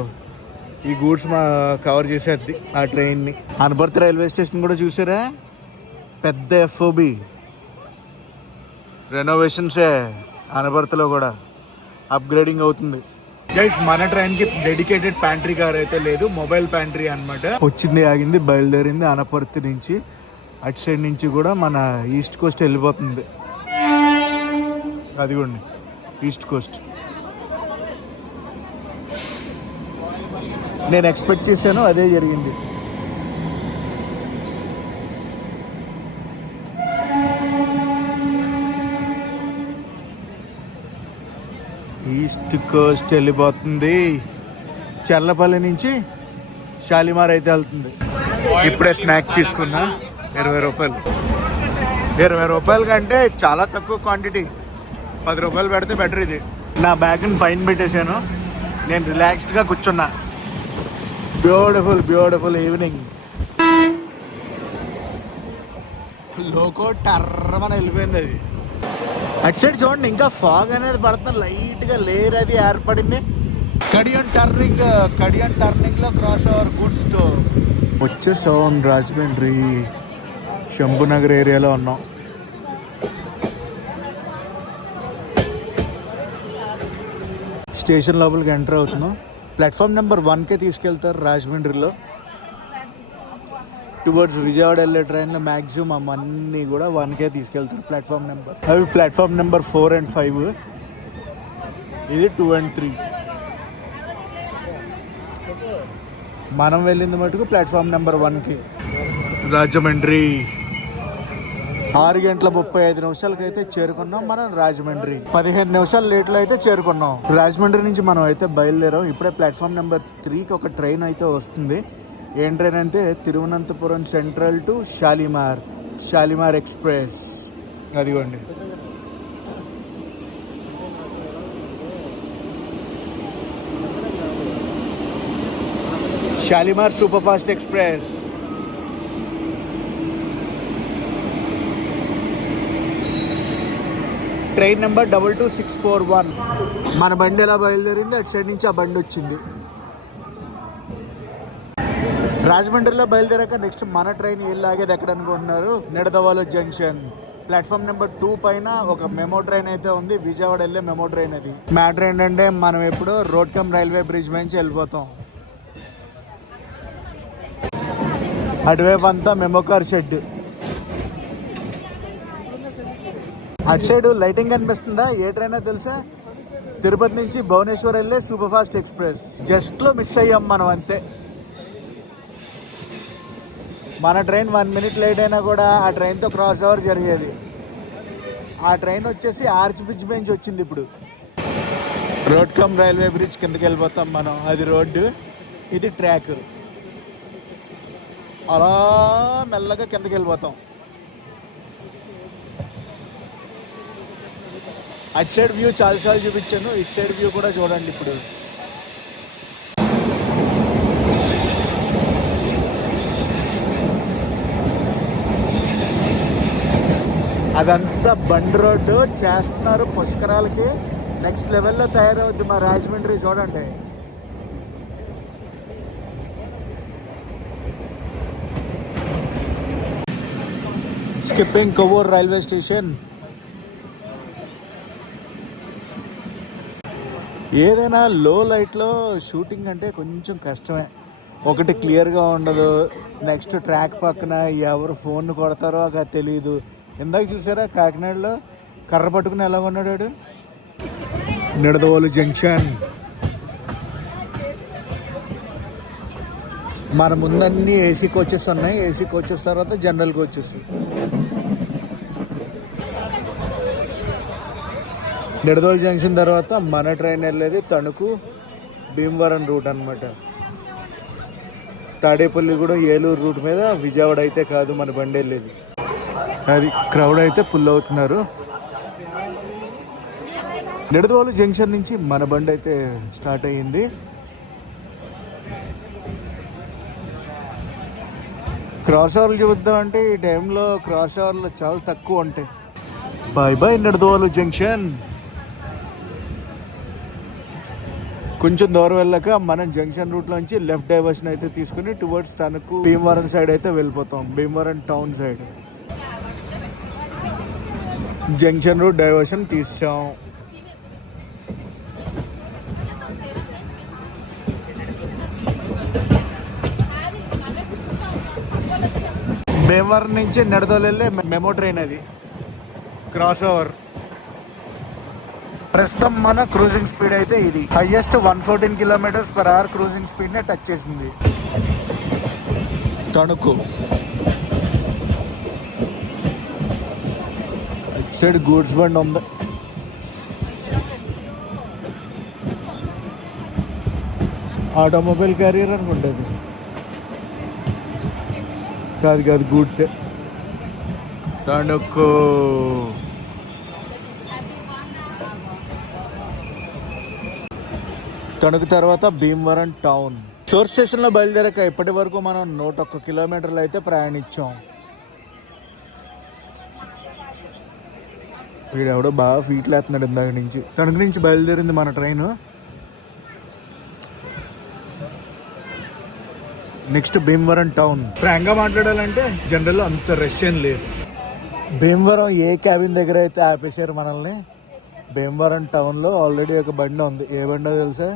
ఈ గూడ్స్ మా కవర్ చేసేద్ది ఆ ట్రైన్ని. అనపర్తి రైల్వే స్టేషన్ కూడా చూసారా, పెద్ద FOB రెనోవేషన్సే. అనపర్తిలో కూడా అప్గ్రేడింగ్ అవుతుంది. గైస్ మన ట్రైన్ కి డెడికేటెడ్ ప్యాంట్రీ కార్ అయితే లేదు, మొబైల్ ప్యాంట్రీ అన్నమాట. వచ్చింది ఆగింది బయలుదేరింది అనపర్తి నుంచి. అటు సైడ్ నుంచి కూడా మన ఈస్ట్ కోస్ట్ వెళ్ళిపోతుంది. అదిగోండి ఈస్ట్ కోస్ట్. నేను ఎక్స్పెక్ట్ చేశాను, అదే జరిగింది. ఈస్ట్ కోస్ట్ వెళ్ళిపోతుంది. చల్లపల్లి నుంచి షాలిమార్ అయితే వెళ్తుంది. ఇప్పుడే స్నాక్స్ తీసుకున్నా, 20 రూపాయలు. 20 రూపాయల కంటే చాలా తక్కువ క్వాంటిటీ. 10 రూపాయలు పెడితే బెటర్. ఇది నా బ్యాగ్ని పైన పెట్టేశాను, నేను రిలాక్స్డ్గా కూర్చున్నా. Beautiful beautiful evening. లోకో టర్రమని వెళ్ళిపోయింది అది. అటు సైడ్ చూడండి ఇంకా ఫాగ్ అనేది పడుతుంది, లైట్గా లేయర్ అది ఏర్పడింది. కడియన్ టర్నింగ్ లో క్రాస్ ఓవర్ గుడ్స్ స్టోర్ వచ్చేసాం. రాజమండ్రి శంభునగర్ ఏరియాలో ఉన్నాం. స్టేషన్ లోపలికి ఎంటర్ అవుతున్నాం. ప్లాట్ఫామ్ నెంబర్ 1కే తీసుకెళ్తారు రాజమండ్రిలో. టువర్డ్స్ విజయవాడ వెళ్ళే ట్రైన్లో మ్యాక్సిమం అన్నీ కూడా 1కే తీసుకెళ్తారు ప్లాట్ఫామ్ నెంబర్. అవి ప్లాట్ఫామ్ నెంబర్ 4 and 5, ఇది 2 and 3. మనం వెళ్ళింది మటుకు ప్లాట్ఫామ్ నెంబర్ 1కి. రాజమండ్రి 6:35 అయితే చేరుకున్నాం మనం రాజమండ్రి. 15 నిమిషాలు లేట్లో అయితే చేరుకున్నాం. రాజమండ్రి నుంచి మనం అయితే బయలుదేరాం. ఇప్పుడే ప్లాట్ఫామ్ నెంబర్ 3కి ఒక ట్రైన్ అయితే వస్తుంది. ఏం ట్రైన్ అంటే Thiruvananthapuram central to Shalimar express. అదిగోండి. Shalimar super fast express. Train number 22641. మన బండి ఎలా బయలుదేరింది, అటు సైడ్ నుంచి ఆ బండి వచ్చింది. రాజమండ్రిలో బయలుదేరాక నెక్స్ట్ మన ట్రైన్ వెళ్ళాగేది ఎక్కడ అనుకుంటున్నారు? నిడదవోలు జంక్షన్. ప్లాట్ఫామ్ నెంబర్ 2 పైన ఒక మెమో ట్రైన్ అయితే ఉంది, విజయవాడ వెళ్ళే మెమో ట్రైన్. అది మ్యాటర్ ఏంటంటే మనం ఎప్పుడు రోడ్కమ్ రైల్వే బ్రిడ్జ్ నుంచి వెళ్ళిపోతాం. అటువైపు అంతా మెమో కార్ షెడ్. అటు సైడ్ లైటింగ్ కనిపిస్తుందా? ఏ ట్రైన్ తెలుసా? తిరుపతి నుంచి భువనేశ్వర్ వెళ్ళే సూపర్ ఫాస్ట్ ఎక్స్ప్రెస్. జస్ట్ లో మిస్ అయ్యాం మనం, అంతే. మన ట్రైన్ 1 minute లేట్ అయినా కూడా ఆ ట్రైన్తో క్రాస్ ఓవర్ జరిగేది. ఆ ట్రైన్ వచ్చేసి ఆర్చ్ బ్రిడ్జ్ నుంచి వచ్చింది. ఇప్పుడు రోడ్కమ్ రైల్వే బ్రిడ్జ్ కిందకి వెళ్ళిపోతాం మనం. అది రోడ్డు, ఇది ట్రాక్. అలా మెల్లగా కిందకి వెళ్ళిపోతాం. అటు సైడ్ వ్యూ చాలాసార్లు చూపించాను, ఇటు సైడ్ వ్యూ కూడా చూడండి. ఇప్పుడు అదంతా బండి రోడ్డు చేస్తున్నారు పుష్కరాలకి. నెక్స్ట్ లెవెల్లో తయారవుద్ది మా రాజమండ్రి. చూడండి స్కిప్పింగ్ కొవ్వూరు రైల్వే స్టేషన్. ఏదైనా లో లైట్లో షూటింగ్ అంటే కొంచెం కష్టమే. ఒకటి క్లియర్గా ఉండదు, నెక్స్ట్ ట్రాక్ పక్కన ఎవరు ఫోన్ కొడతారో అది తెలియదు. ఇందాక చూసారా కాకినాడలో కర్ర పట్టుకుని ఎలా ఉన్నాడు? నిడదవోలు జంక్షన్. మన ముందన్నీ ఏసీ కోచెస్ ఉన్నాయి. ఏసీ కోచెస్ తర్వాత జనరల్ కోచెస్. నిడదవోలు జంక్షన్ తర్వాత మన ట్రైన్ వెళ్ళేది తణుకు భీమవరం రూట్ అనమాట. తాడేపల్లి కూడా ఏలూరు రూట్ మీద, విజయవాడ అయితే కాదు మన బండి వెళ్ళేది. అది క్రౌడ్ అయితే ఫుల్ అవుతున్నారు. నిడదవోలు జంక్షన్ నుంచి మన బండి అయితే స్టార్ట్ అయ్యింది. క్రాస్ ఓవర్లు చూద్దామంటే ఈ టైంలో క్రాస్ ఓవర్లు చాలా తక్కువ ఉంటాయి. Bye bye Nidadavolu junction. కొంచెం దూరం వెళ్ళాక మనం జంక్షన్ రూట్లోంచి లెఫ్ట్ డైవర్షన్ అయితే తీసుకుని టువర్డ్స్ తనకు భీమవరం సైడ్ అయితే వెళ్ళిపోతాం. Bhimavaram town side junction route diversion తీసాం. భీమవరం నుంచి నిడదోలు వెళ్ళే మెమో ట్రైన్ అది, క్రాస్ ఓవర్. ప్రస్తుతం మన క్రూజింగ్ స్పీడ్ అయితే ఇది హైయెస్ట్ 114 km/h క్రూజింగ్ స్పీడ్ నే టచ్ చేసింది. తణుకు ఇటు సైడ్ గూడ్స్ బండి ఉంది. ఆటోమొబైల్ క్యారియర్ అనుకుంటుంది, కాదు కాదు గూడ్స్. తణుకు తణుకు తర్వాత భీమవరం టౌన్. సోర్స్ స్టేషన్లో బయలుదేరాక ఇప్పటి వరకు మనం 101 కిలోమీటర్లు అయితే ప్రయాణించాం. వీడెవడో బాగా ఫీట్లు వేస్తున్నాడు ఇందాక నుంచి. తణుకు నుంచి బయలుదేరింది మన ట్రైన్. Next Bhimavaram town. ఫ్రాంక్గా మాట్లాడాలంటే జనరల్ అంత రష్ ఏం లేదు. భీమవరం ఏ క్యాబిన్ దగ్గర అయితే ఆపేశారు మనల్ని, భీమవరం టౌన్లో ఆల్రెడీ ఒక బండి ఉంది. ఏ బండో తెలుసా?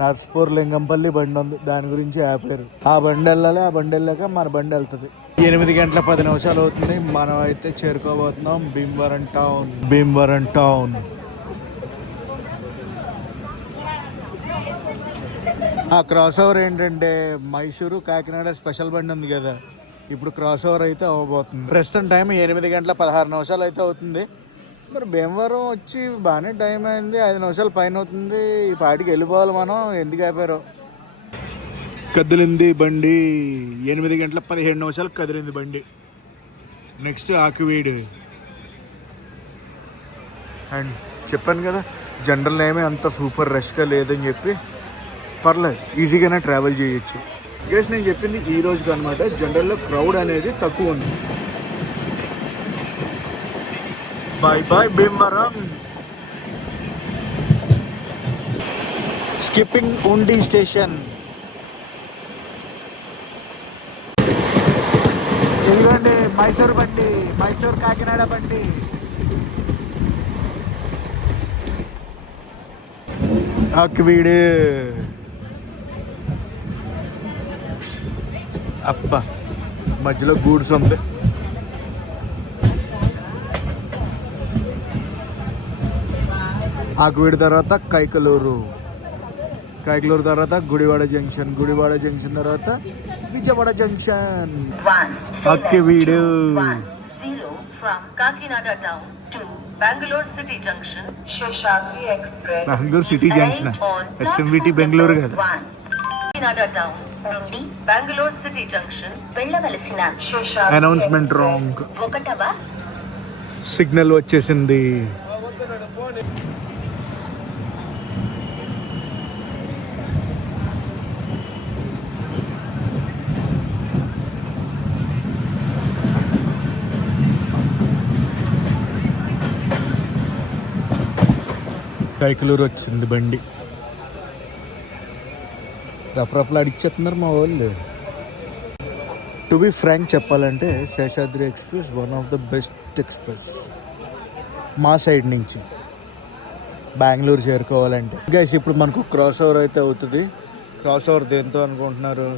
నర్స్పూర్ లింగంపల్లి బండి ఉంది, దాని గురించి ఆపారు. ఆ బండి వెళ్ళాలి, ఆ బండి వెళ్ళాక మన బండి వెళ్తుంది. 8:10 అవుతుంది. మనం అయితే చేరుకోబోతున్నాం భీమవరం టౌన్. భీమవరం టౌన్ ఆ క్రాస్ ఓవర్ ఏంటంటే మైసూరు కాకినాడ స్పెషల్ బండి ఉంది కదా, ఇప్పుడు క్రాస్ ఓవర్ అయితే అవ్వబోతుంది. ప్రస్తుతం టైం 8:16 అయితే అవుతుంది. మరి భీమవరం వచ్చి బాగానే టైం అయింది, 5 నిమిషాలు పైన అవుతుంది. ఈ పాటికి వెళ్ళిపోవాలి మనం, ఎందుకు ఆపారో. కదిలింది బండి, 8:17 కదిలింది బండి. నెక్స్ట్ ఆకివీడు. అండ్ చెప్పాను కదా జనరల్ ఏమీ అంత సూపర్ రష్గా లేదని చెప్పి, పర్లేదు ఈజీగానే ట్రావెల్ చేయొచ్చు. గైస్ నేను చెప్పింది ఈ రోజుకి అనమాట. జనరల్లో క్రౌడ్ అనేది తక్కువ ఉంది. Bye bye Bhimavaram. Skipping Undi station. ఇదిగోండి మైసూర్ బండి, మైసూర్ కాకినాడ బండి. ఆకివీడు. అబ్బా మధ్యలో గూడ్స్ ఉంది. ఆకువీడి తర్వాత కైకలూరు, కైకలూరు తర్వాత గుడివాడ జంక్షన్, గుడివాడ జంక్షన్ తర్వాత Vijayawada junction. Akividu. Bengaluru city junction, SMVT Bengaluru కదా. బెంగళూరు సిటీ జంక్షన్ వెళ్ళవలసిన అనౌన్స్మెంట్ రాంగ్. సిగ్నల్ వచ్చేసింది. కైకలూరు వచ్చింది బండి. రఫరఫలు అడిచేస్తున్నారు మా వాళ్ళు. టు బి ఫ్రాంక్ చెప్పాలంటే Seshadri express one of the best express మా సైడ్ నుంచి బెంగళూరు చేరుకోవాలంటే. గైస్ ఇప్పుడు మనకు క్రాస్ ఓవర్ అయితే అవుతుంది. క్రాస్ ఓవర్ దేంతో అనుకుంటున్నారు?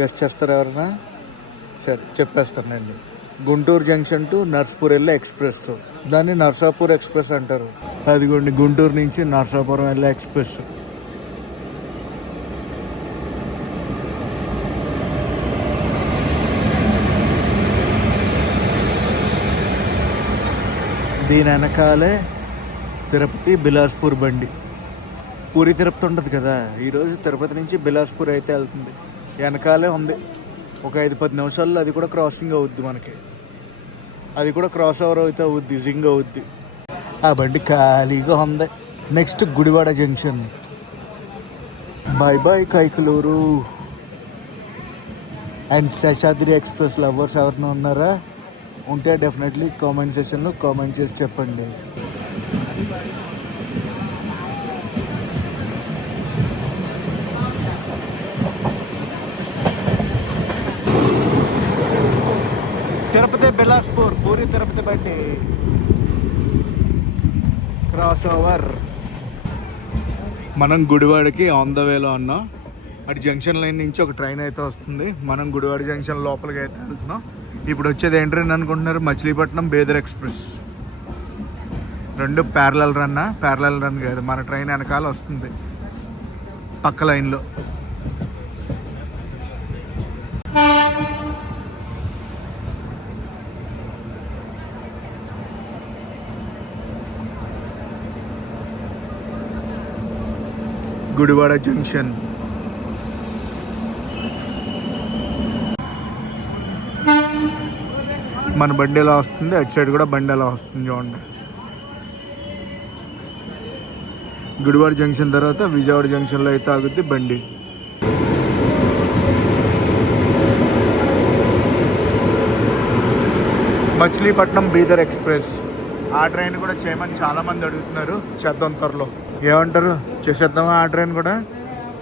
గెస్ట్ చేస్తారు ఎవరైనా? సరే చెప్పేస్తానండి. గుంటూరు జంక్షన్ టు నర్సాపూర్ వెళ్ళే ఎక్స్ప్రెస్తో, దాన్ని నర్సాపూర్ ఎక్స్ప్రెస్ అంటారు. అదిగోండి గుంటూరు నుంచి నర్సాపురం వెళ్ళే ఎక్స్ప్రెస్. దీని వెనకాలే తిరుపతి బిలాస్పూర్ బండి. పూరి తిరుపతి ఉంటుంది కదా, ఈరోజు తిరుపతి నుంచి బిలాస్పూర్ అయితే వెళ్తుంది. వెనకాలే ఉంది. ఒక 5-10 నిమిషాల్లో అది కూడా క్రాసింగ్ అవుద్ది మనకి. అది కూడా క్రాస్ ఓవర్ అయితే అవుద్ది, జింగ్ అవుద్ది. ఆ బండి ఖాళీగా ఉంది. Next Gudivada junction. Bye bye Kaikaluru. And Seshadri express lovers ఎవరైనా ఉన్నారా? ఉంటే డెఫినెట్లీ కామెంట్ సెక్షన్లో కామెంట్ చేసి చెప్పండి. తిరుపతి బిలాస్పూర్ పూరి తిరుపతి బండి క్రాస్ ఓవర్. మనం గుడివాడకి ఆన్ ద వేలో ఉన్నాం. అటు జంక్షన్ లైన్ నుంచి ఒక ట్రైన్ అయితే వస్తుంది. మనం గుడివాడ జంక్షన్ లోపలికి అయితే వెళ్తున్నాం. ఇప్పుడు వచ్చేది ఏంటి ట్రైన్ అనుకుంటున్నారు? మచిలీపట్నం బీదర్ ఎక్స్ప్రెస్. రెండు ప్యారలల్ రన్ కాదు, మన ట్రైన్ వెనకాల వస్తుంది పక్క లైన్లో. గుడివాడ జంక్షన్. మన బండి ఎలా వస్తుంది, అటు సైడ్ కూడా బండి ఎలా వస్తుంది చూడండి. గుడివాడ జంక్షన్ తర్వాత విజయవాడ జంక్షన్లో అయితే ఆగుద్ది బండి. మచిలీపట్నం బీదర్ ఎక్స్ప్రెస్. ఆ ట్రైన్ కూడా చేయమని చాలామంది అడుగుతున్నారు. చేద్దాం త్వరలో. ఏమంటారు? చేసేద్దాం. ఆ ట్రైన్ కూడా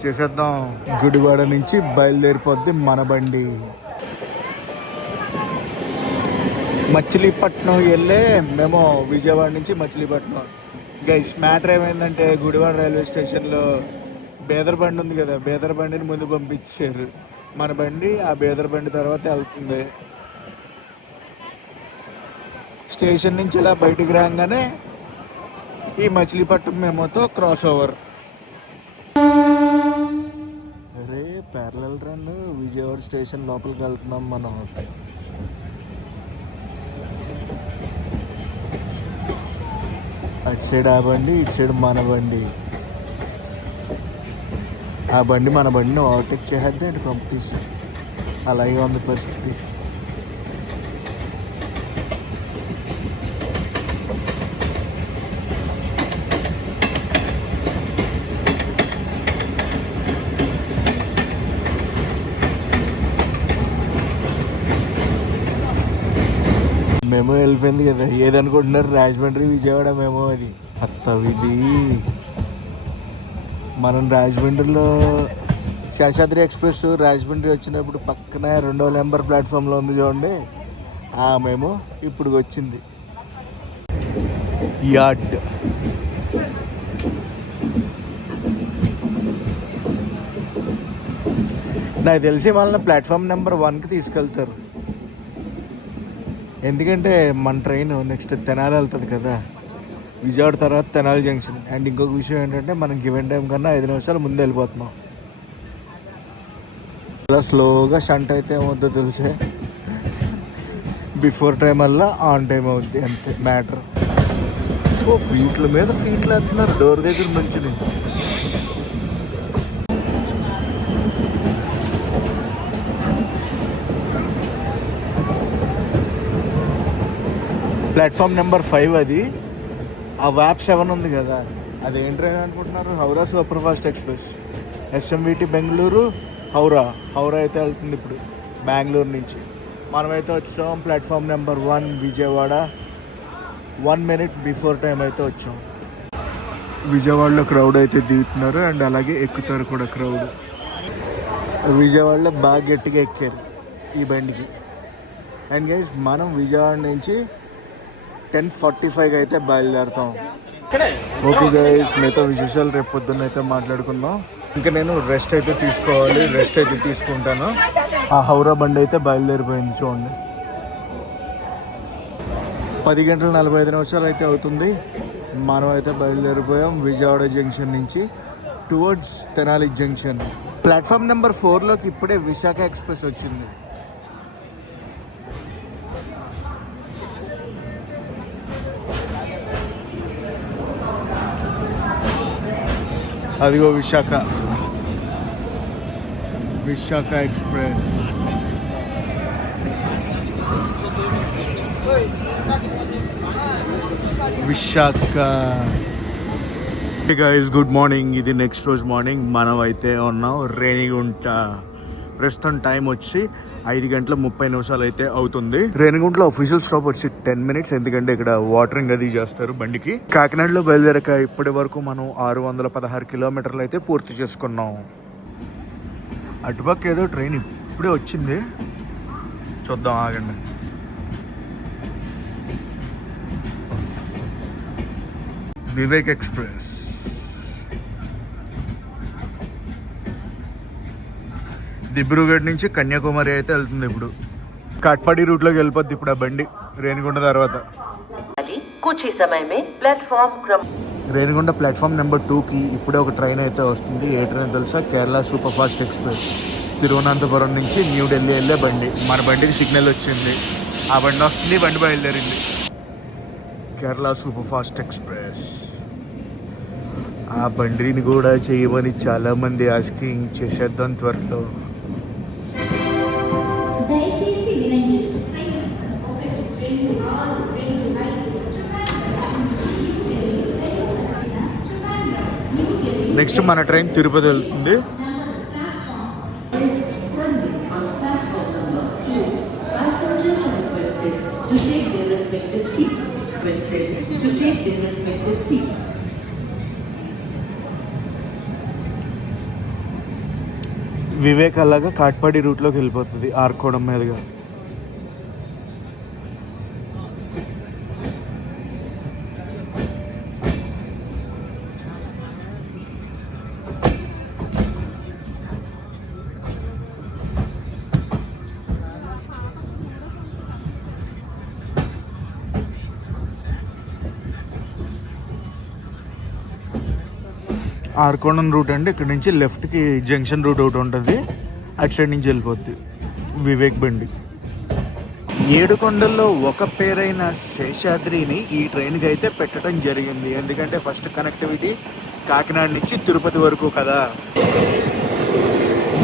చేసేద్దాం. గుడివాడ నుంచి బయలుదేరిపోద్ది మన బండి. మచిలీపట్నం వెళ్ళే మేము విజయవాడ నుంచి మచిలీపట్నం. గైస్ మ్యాటర్ ఏమైందంటే గుడివాడ రైల్వే స్టేషన్లో బేదర్ బండి ఉంది కదా, బేదర్ బండిని ముందు పంపించారు. మన బండి ఆ బేదర్ బండి తర్వాత వెళ్తుంది. స్టేషన్ నుంచి ఇలా బయటికి రాగానే ఈ మచిలీపట్నం మెమోతో క్రాస్ ఓవర్. అరే ప్యారలల్ రన్ విజయవాడ స్టేషన్ లోపలికి వెళ్తున్నాం మనం. అటు సైడ్ ఆ బండి, ఇటు సైడ్ మన బండి. ఆ బండి మన బండిని ఓవర్టేక్ చేద్దాం అంటే కాంపిటీషన్. అలాగే ఉంది పరిస్థితి. మేము వెళ్ళిపోయింది కదా. ఏదనుకుంటున్నారు? రాజమండ్రి విజయవాడ మేము. అది అత్తవిది. మనం రాజమండ్రిలో శేషాద్రి ఎక్స్ప్రెస్ రాజమండ్రి వచ్చినప్పుడు పక్కన 2వ నెంబర్ ప్లాట్ఫామ్లో ఉంది చూడండి. మేము ఇప్పుడు వచ్చింది యార్డ్. నాకు తెలిసి వాళ్ళని ప్లాట్ఫామ్ నెంబర్ 1కి తీసుకెళ్తారు. ఎందుకంటే మన ట్రైన్ నెక్స్ట్ తెనాలి వెళ్తుంది కదా, విజయవాడ తర్వాత తెనాలి జంక్షన్. అండ్ ఇంకొక విషయం ఏంటంటే మనం గివెన్ టైం కన్నా 5 నిమిషాలు ముందు వెళ్ళిపోతున్నాం. అలా స్లోగా షంట్ అయితే ఏమవుద్దో తెలిసే, బిఫోర్ టైం వల్ల ఆన్ టైం అవుద్ది అంతే మ్యాటర్. ఫీట్ల మీద ఫీట్లు వేస్తున్నారు డోర్ దగ్గర మంచిది. ప్లాట్ఫామ్ నెంబర్ 5 అది. ఆ వ్యాప్ 7 ఉంది కదా, అది ఏం ట్రైన్ అనుకుంటున్నారు? Howrah super fast express. SMVT Bengaluru Howrah అయితే వెళ్తుంది ఇప్పుడు బెంగళూరు నుంచి. మనమైతే వచ్చాం platform number 1 Vijayawada. 1 minute before time అయితే వచ్చాం. విజయవాడలో క్రౌడ్ అయితే దిగుతున్నారు అండ్ అలాగే ఎక్కుతారు కూడా క్రౌడ్. విజయవాడలో బాగా గట్టిగా ఎక్కారు ఈ బండికి. అండ్ గైస్ మనం విజయవాడ నుంచి 10:45 అయితే బయలుదేరుతాం. ఓకే గైస్, మిగతా విశేషాలు రేపు పొద్దున్న అయితే మాట్లాడుకుందాం. ఇంకా నేను రెస్ట్ అయితే తీసుకోవాలి, రెస్ట్ అయితే తీసుకుంటాను. ఆ హౌరా బండి అయితే బయలుదేరిపోయింది చూడండి. 10:45 అయితే అవుతుంది. మనం అయితే బయలుదేరిపోయాం విజయవాడ జంక్షన్ నుంచి towards Tenali junction. Platform number 4లోకి ఇప్పుడే విశాఖ ఎక్స్ప్రెస్ వచ్చింది. అదిగో Visakha express. Visakha. Guys good morning. ఇది నెక్స్ట్ రోజు మార్నింగ్. మనం అయితే ఉన్నాం రేణిగుంట. ప్రస్తుతం టైం వచ్చి 5:30 అయితే అవుతుంది. రేణిగుంటలో అఫీషియల్ స్టాప్ వచ్చి 10 minutes, ఎందుకంటే ఇక్కడ వాటరింగ్ అది చేస్తారు బండికి. కాకినాడలో బయలుదేరక ఇప్పటి వరకు మనం 616 కిలోమీటర్లు అయితే పూర్తి చేసుకున్నాం. అటుపక్క ఏదో ట్రైన్ ఇప్పుడే వచ్చింది, చూద్దాం ఆగండి. వివేక్ ఎక్స్ప్రెస్. దిబ్రూగఢ్ నుంచి కన్యాకుమారి అయితే వెళ్తుంది. ఇప్పుడు కాట్పాడి రూట్లోకి వెళ్ళిపోద్ది ఇప్పుడు ఆ బండి రేణిగుంట తర్వాత. రేణిగుంట ప్లాట్ఫామ్ నెంబర్ 2కి ఇప్పుడే ఒక ట్రైన్ అయితే వస్తుంది. ఏ ట్రైన్ తెలుసా? Kerala super fast express. Thiruvananthapuram నుంచి న్యూఢిల్లీ వెళ్ళే బండి. మన బండికి సిగ్నల్ వచ్చింది, ఆ బండి వస్తుంది, బండి బయలుదేరింది. Kerala super fast express. ఆ బండిని కూడా చేయమని చాలామంది ఆస్కింగ్, చేసేద్దాం త్వరలో. నెక్స్ట్ మన ట్రైన్ తిరుపతి వెళ్తుంది. వివేక్ అలాగా కాట్పాడి రూట్లోకి వెళ్ళిపోతుంది ఆర్కోడం మీదుగా. ఆర్కోణం రూట్ అంటే ఇక్కడ నుంచి లెఫ్ట్కి జంక్షన్ రూట్ ఒకటి ఉంటుంది, అటు సైడ్ నుంచి వెళ్ళిపోద్ది వివేక్ బండి. 7 కొండల్లో ఒక పేరైన శేషాద్రిని ఈ ట్రైన్కి అయితే పెట్టడం జరిగింది. ఎందుకంటే ఫస్ట్ కనెక్టివిటీ కాకినాడ నుంచి తిరుపతి వరకు కదా.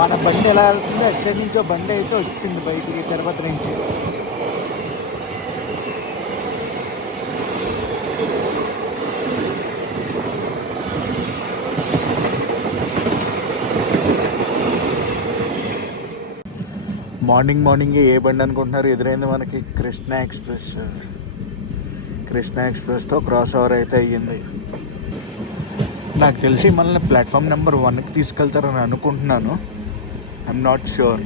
మన బండి ఎలా వెళ్తుంది, అటు సైడ్ నుంచి బండి అయితే వచ్చింది బయటికి తిరుపతి నుంచి. మార్నింగే ఏ బండి అనుకుంటున్నారు? ఎదురైంది మనకి కృష్ణ ఎక్స్ప్రెస్. కృష్ణ ఎక్స్ప్రెస్తో క్రాస్ ఓవర్ అయితే అయ్యింది. నాకు తెలిసి మనల్ని ప్లాట్ఫామ్ నెంబర్ 1కి తీసుకెళ్తారని అనుకుంటున్నాను. I'm not sure.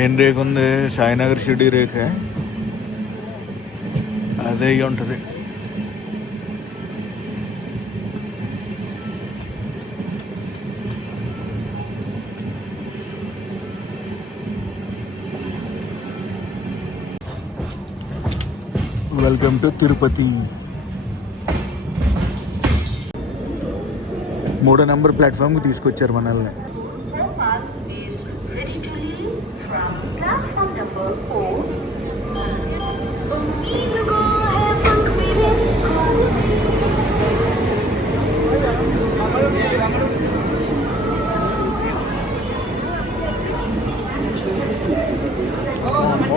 ఏం రేక్ ఉంది? సాయినగర్ షిర్డీ రేకే, అదే అయ్యి ఉంటుంది. Welcome to Tirupati. 3వ నెంబర్ ప్లాట్ఫామ్కి తీసుకొచ్చారు మనల్ని.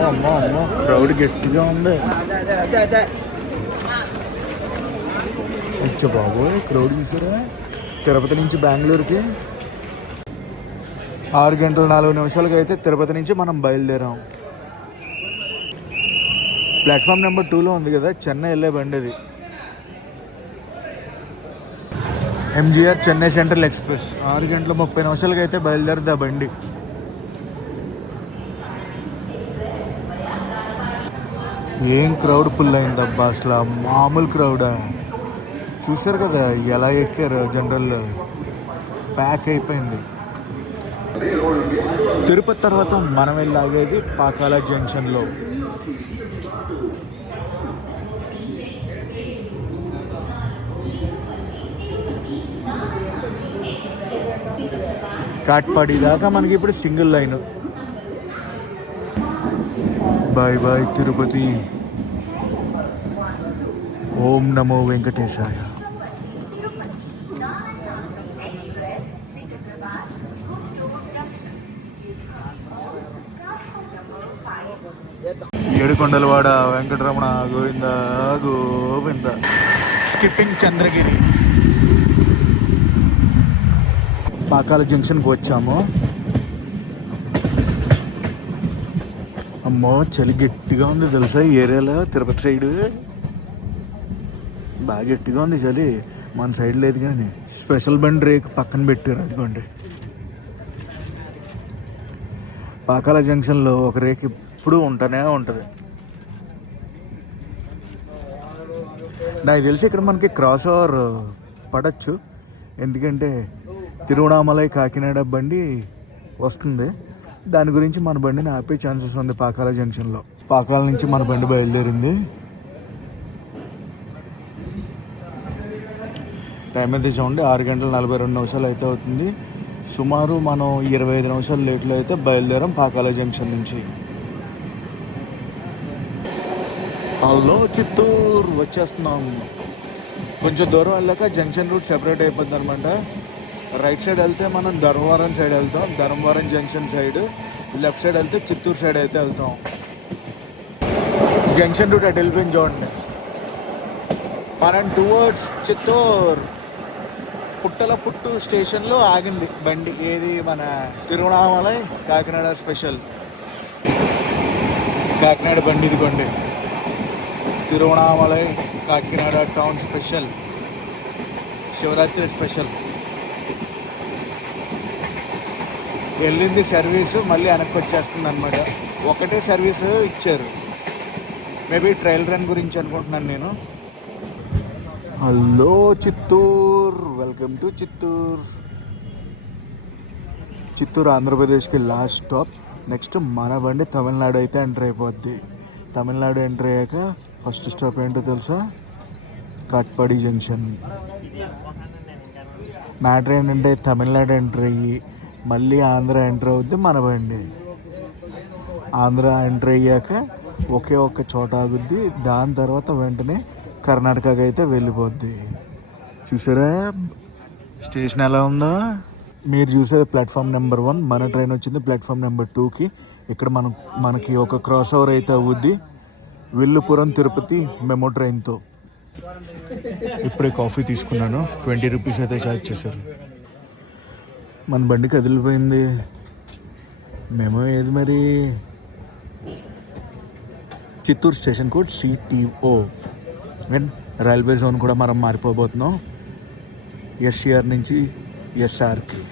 అమ్మో క్రౌడ్ గట్టిగా ఉంది. అచ్చా బాబోయ్, క్రౌడ్ చూసారా? తిరుపతి నుంచి బెంగళూరుకి 6:04 అయితే తిరుపతి నుంచి మనం బయలుదేరాం. ప్లాట్ఫామ్ నెంబర్ 2లో ఉంది కదా చెన్నై వెళ్ళే బండి అది. ఎంజీఆర్ చెన్నై సెంట్రల్ ఎక్స్ప్రెస్ 6:30 అయితే బయలుదేరుది ఆ బండి. ఏం క్రౌడ్ ఫుల్ అయిందబ్బా, అసలు మామూలు క్రౌడా? చూసారు కదా ఎలా ఎక్కారు, జనరల్ ప్యాక్ అయిపోయింది. తిరుపతి తర్వాత మనం వెళ్ళి ఆగేది పాకాల జంక్షన్లో. కాట్పాడి దాకా మనకి ఇప్పుడు single line. Bye bye Tirupati. ఓం నమో వెంకటేశాయ. ఏడుకొండలవాడ వెంకటరమణ గోవింద గోవింద. స్కిప్పింగ్ చంద్రగిరి. పాకాల జంక్షన్కి వచ్చాము. అమ్మో చలి గట్టిగా ఉంది తెలుసా ఈ ఏరియాలో. తిరుపతి సైడ్ బాగా గట్టిగా ఉంది చలి, మన సైడ్ లేదు. కానీ స్పెషల్ బండి రేకు పక్కన పెట్టారు, అదిగోండి. పాకాల జంక్షన్లో ఒక రేకు ఎప్పుడూ ఉంటూనే ఉంటుంది. నాకు తెలిసి ఇక్కడ మనకి క్రాస్ ఓవర్ పడచ్చు, ఎందుకంటే తిరువణామలై కాకినాడ బండి వస్తుంది. దాని గురించి మన బండిని ఆపే ఛాన్సెస్ ఉంది పాకాల జంక్షన్లో. పాకాల నుంచి మన బండి బయలుదేరింది. టైం అయితే చూడండి 6:42 అయితే అవుతుంది. సుమారు మనం 25 నిమిషాలు లేట్లో అయితే బయలుదేరాం పాకాల జంక్షన్ నుంచి. హలో చిత్తూరు వచ్చేస్తున్నాం. కొంచెం దూరం వెళ్ళాక జంక్షన్ రూట్ సెపరేట్ అయిపోద్ది అనమాట. రైట్ సైడ్ వెళ్తే మనం ధర్మవరం సైడ్ వెళ్తాం, Dharmavaram junction side. Left side వెళ్తే చిత్తూరు సైడ్ అయితే వెళ్తాం. జంక్షన్ రూట్ అటు వెళ్ళిపోయింది చూడండి. మనం టువర్డ్స్ చిత్తూరు పుట్టలపుట్టు స్టేషన్లో ఆగింది బండి. ఏది మన తిరువణామలై కాకినాడ స్పెషల్ కాకినాడ బండి. ఇదిగోండి Tiruvannamalai Kakinada town special, Shivaratri special. వెళ్ళింది సర్వీసు, మళ్ళీ వెనక్కి వచ్చేస్తుంది అనమాట. ఒకటే సర్వీసు ఇచ్చారు. మేబీ ట్రయల్ రన్ గురించి అనుకుంటున్నాను నేను. Hello Chittoor, welcome to Chittoor. Chittoor ఆంధ్రప్రదేశ్కి లాస్ట్ స్టాప్. నెక్స్ట్ మన బండి తమిళనాడు అయితే ఎంటర్ అయిపోద్ది. తమిళనాడు ఎంటర్ అయ్యాక ఫస్ట్ స్టాప్ ఏంటో తెలుసా? కాట్పాడి జంక్షన్. మ్యాటర్ ఏంటంటే తమిళనాడు ఎంటర్ అయ్యి మళ్ళీ ఆంధ్ర ఎంటర్ అవుద్ది మన బండి. ఆంధ్ర ఎంటర్ అయ్యాక ఒకే ఒక్క చోట ఆగుద్ది. దాని తర్వాత వెంటనే కర్ణాటకకి అయితే వెళ్ళిపోద్ది. చూసారా స్టేషన్ ఎలా ఉందో? మీరు చూసేది ప్లాట్ఫామ్ నెంబర్ 1. మన ట్రైన్ వచ్చింది ప్లాట్ఫామ్ నెంబర్ 2కి. ఇక్కడ మనకి ఒక క్రాస్ ఓవర్ అయితే అవుద్ది విల్లుపురం తిరుపతి మెమో ట్రైన్తో. ఇప్పుడే కాఫీ తీసుకున్నాను, 20 రూపీస్ అయితే ఛార్జ్ చేశారు. మన బండి కదిలిపోయింది. మెమో ఏది మరి? Chittoor station code CTO. And railway zone కూడా మనం మారిపోబోతున్నాం. SCR నుంచి SRకి.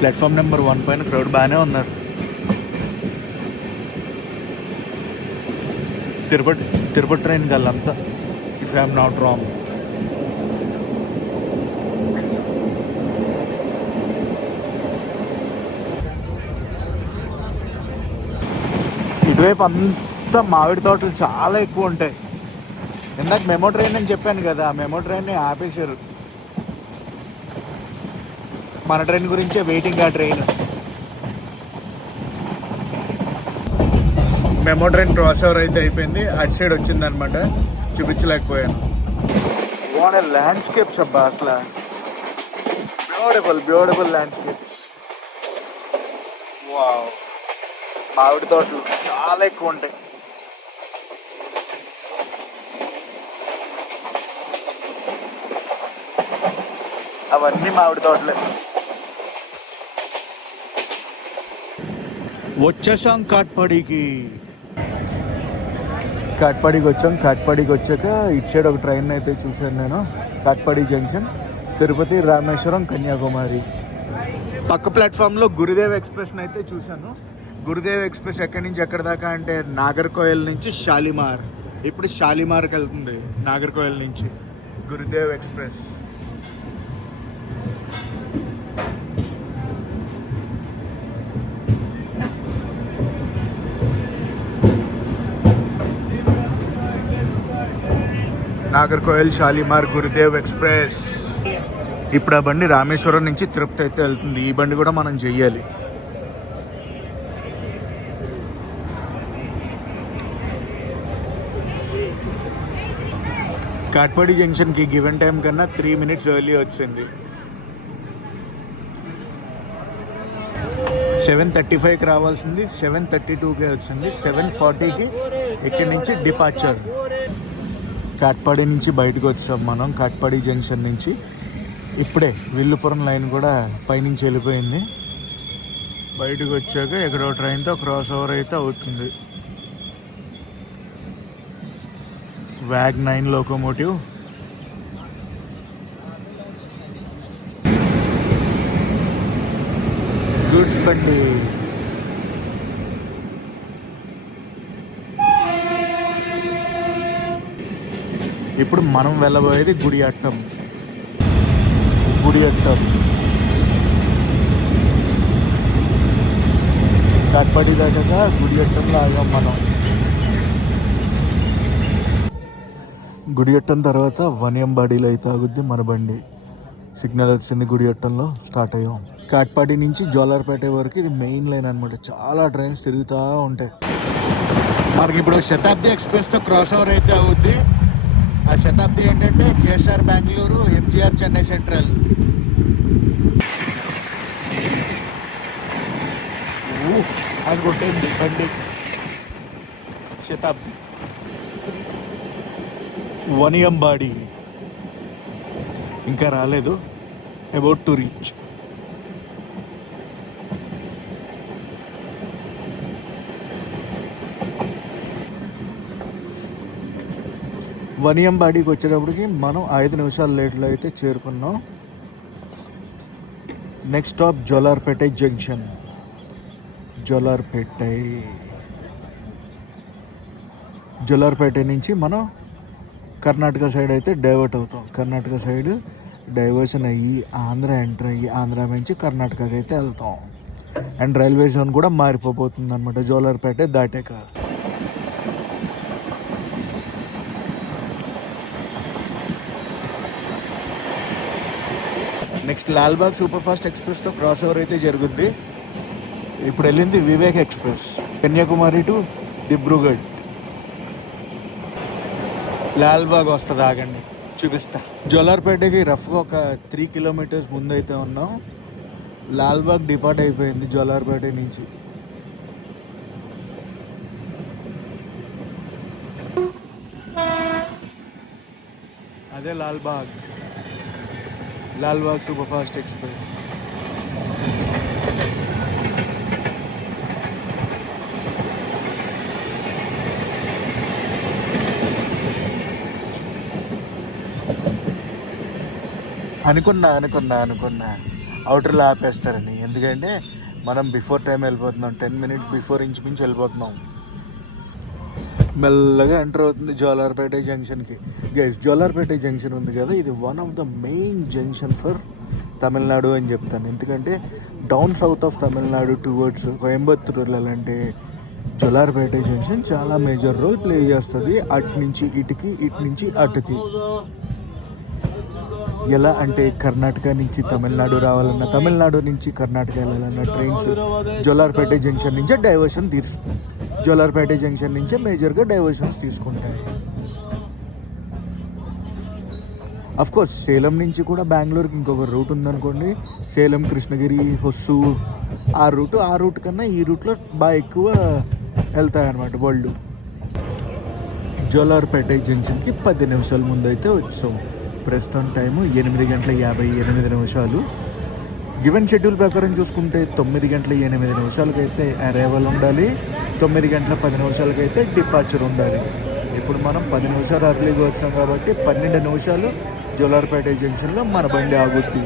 ప్లాట్ఫామ్ నెంబర్ 1 పైన క్రౌడ్ బాగానే ఉన్నారు. తిరుపతి ట్రైన్ గల్లంతా, ఇఫ్ ఐఎమ్ నాట్ రాంగ్. ఇటువైపు అంతా మామిడి తోటలు చాలా ఎక్కువ ఉంటాయి. ఇందాక మెమో ట్రైన్ అని చెప్పాను కదా, ఆ మెమో ట్రైన్ని ఆపేశారు. మన ట్రైన్ గురించే వెయిటింగ్. ఆ train memo train cross over అయితే అయిపోయింది. అటు సైడ్ వచ్చింది అనమాట, చూపించలేకపోయాను. వాట్ ఏ ల్యాండ్స్కేప్స్ అబ్బా, అసలు బ్యూటిఫుల్ ల్యాండ్స్కేప్స్. వావ్, మామిడి తోటలు చాలా ఎక్కువ ఉంటాయి. అవన్నీ మామిడి తోటలే. వచ్చేసాం కాట్పాడికి వచ్చాం. కాట్పాడికి వచ్చాక ఇటు సైడ్ ఒక ట్రైన్ అయితే చూశాను నేను. కాట్పాడి జంక్షన్, తిరుపతి, రామేశ్వరం, కన్యాకుమారి. పక్క ప్లాట్ఫామ్లో గురుదేవ్ ఎక్స్ప్రెస్ అయితే చూశాను. గురుదేవ్ ఎక్స్ప్రెస్ ఎక్కడి నుంచి ఎక్కడి దాకా అంటే నాగర్కోయిల్ నుంచి షాలిమార్. ఇప్పుడు షాలిమార్కి వెళ్తుంది నాగర్కోయిల్ నుంచి గురుదేవ్ ఎక్స్ప్రెస్. నాగర్కోయిల్, షాలిమార్, గురుదేవ్ ఎక్స్ప్రెస్. ఇప్పుడు ఆ బండి రామేశ్వరం నుంచి తిరుపతి అయితే వెళ్తుంది. ఈ బండి కూడా మనం చెయ్యాలి. కాట్పాడి జంక్షన్కి గివెన్ టైం కన్నా 3 minutes ఎర్లీ వచ్చింది. 7:35కి రావాల్సింది 7:32కే వచ్చింది. 7:40కి ఇక్కడి నుంచి డిపార్చర్. కాట్పాడి నుంచి బయటకు వచ్చాం మనం, కాట్పాడి జంక్షన్ నుంచి. ఇప్పుడే విల్లుపురం లైన్ కూడా పైనుంచి వెళ్ళిపోయింది. బయటకు వచ్చాక ఎక్కడో ట్రైన్తో క్రాస్ ఓవర్ అయితే అవుతుంది. Wag 9 locomotive. గూడ్స్ బండి. ఇప్పుడు మనం వెళ్ళబోయేది గుడియట్టం. గుడియట్టం కాట్పాడి దాటాక గుడియట్టంలో ఆగాం మనం. గుడియట్టం తర్వాత వనియంబాడిలో అయితే ఆగుద్ది మన బండి. సిగ్నల్ వచ్చింది, గుడియట్టంలో స్టార్ట్ అయ్యాం. కాట్పాడి నుంచి జోలార్పేట వరకు ఇది మెయిన్ లైన్ అనమాట. చాలా ట్రైన్స్ తిరుగుతూ ఉంటాయి. మనకి ఇప్పుడు శతాబ్ది ఎక్స్ప్రెస్తో క్రాస్ ఓవర్ అయితే అవుద్ది. ఆ శతాబ్ది ఏంటంటే కేఎస్ఆర్ బెంగళూరు, ఎంజీఆర్ చెన్నై సెంట్రల్. అది కొట్టేది బండి. శతాబ్ది వనియంబాడి ఇంకా రాలేదు. About to reach. వనియంబాడికి వచ్చేటప్పటికి మనం 5 నిమిషాల లేట్లో అయితే చేరుకున్నాం. Next stop Jolarpet junction. Jolarpet నుంచి మనం కర్ణాటక సైడ్ అయితే డైవర్ట్ అవుతాం. కర్ణాటక సైడ్ డైవర్షన్ అయ్యి ఆంధ్ర ఎంటర్ అయ్యి ఆంధ్ర నుంచి కర్ణాటకకి అయితే వెళ్తాం. అండ్ రైల్వే జోన్ కూడా మారిపోతుంది అనమాట జోలార్పేట దాటాక. నెక్స్ట్ లాల్బాగ్ సూపర్ ఫాస్ట్ ఎక్స్ప్రెస్తో క్రాస్ ఓవర్ అయితే జరుగుద్ది. ఇప్పుడు వెళ్ళింది వివేక్ ఎక్స్ప్రెస్ కన్యాకుమారి టు దిబ్రూగఢ్. లాల్బాగ్ వస్తుంది, ఆగండి చూపిస్తా. జోలార్పేటకి రఫ్గా ఒక 3 కిలోమీటర్స్ ముందు అయితే ఉన్నాం. లాల్బాగ్ డిపార్ట్ అయిపోయింది జోలార్పేట నుంచి. అదే లాల్బాగ్ సూపర్ ఫాస్ట్ ఎక్స్ప్రెస్. అనుకున్నా అవుటర్లో ఆపేస్తారని. ఎందుకంటే మనం బిఫోర్ టైం వెళ్ళిపోతున్నాం. 10 మినిట్స్ బిఫోర్ ఇంచుమించి వెళ్ళిపోతున్నాం. మెల్లగా ఎంటర్ అవుతుంది జోలార్పేట జంక్షన్కి. గైస్, జోలార్పేట జంక్షన్ ఉంది కదా, ఇది one of the main junction for Tamil Nadu అని చెప్తాను. ఎందుకంటే down south of Tamil Nadu towards Coimbatore వెళ్ళాలంటే జోలార్పేట జంక్షన్ చాలా మేజర్ రోల్ ప్లే చేస్తుంది. అటు నుంచి ఇటుకి, ఇటు నుంచి అటుకి. ఎలా అంటే కర్ణాటక నుంచి తమిళనాడు రావాలన్నా, తమిళనాడు నుంచి కర్ణాటక వెళ్ళాలన్నా ట్రైన్స్ జోలార్పేట జంక్షన్ నుంచే డైవర్షన్ జోలార్పేట జంక్షన్ నుంచే మేజర్గా డైవర్షన్స్ తీసుకుంటాయి. అఫ్ కోర్స్ సేలం నుంచి కూడా బెంగళూరుకి ఇంకొక రూట్ ఉందనుకోండి. సేలం, కృష్ణగిరి, హొస్సూర్, ఆ రూట్ కన్నా ఈ రూట్లో బాగా ఎక్కువ వెళ్తాయన్నమాట బళ్ళు. జోలార్పేట జంక్షన్కి 10 నిమిషాల ముందు అయితే వచ్చాం. ప్రస్తుతం టైము 8:58. గివెన్ షెడ్యూల్ ప్రకారం చూసుకుంటే 9:08 అయితే అరైవల్ ఉండాలి. 9:10 అయితే డిపార్చర్ ఉండాలి. ఇప్పుడు మనం 10 నిమిషాలు అర్లీగా వచ్చాం కాబట్టి 12 నిమిషాలు జోలార్పేట జంక్షన్లో మన బండి ఆగుద్ది.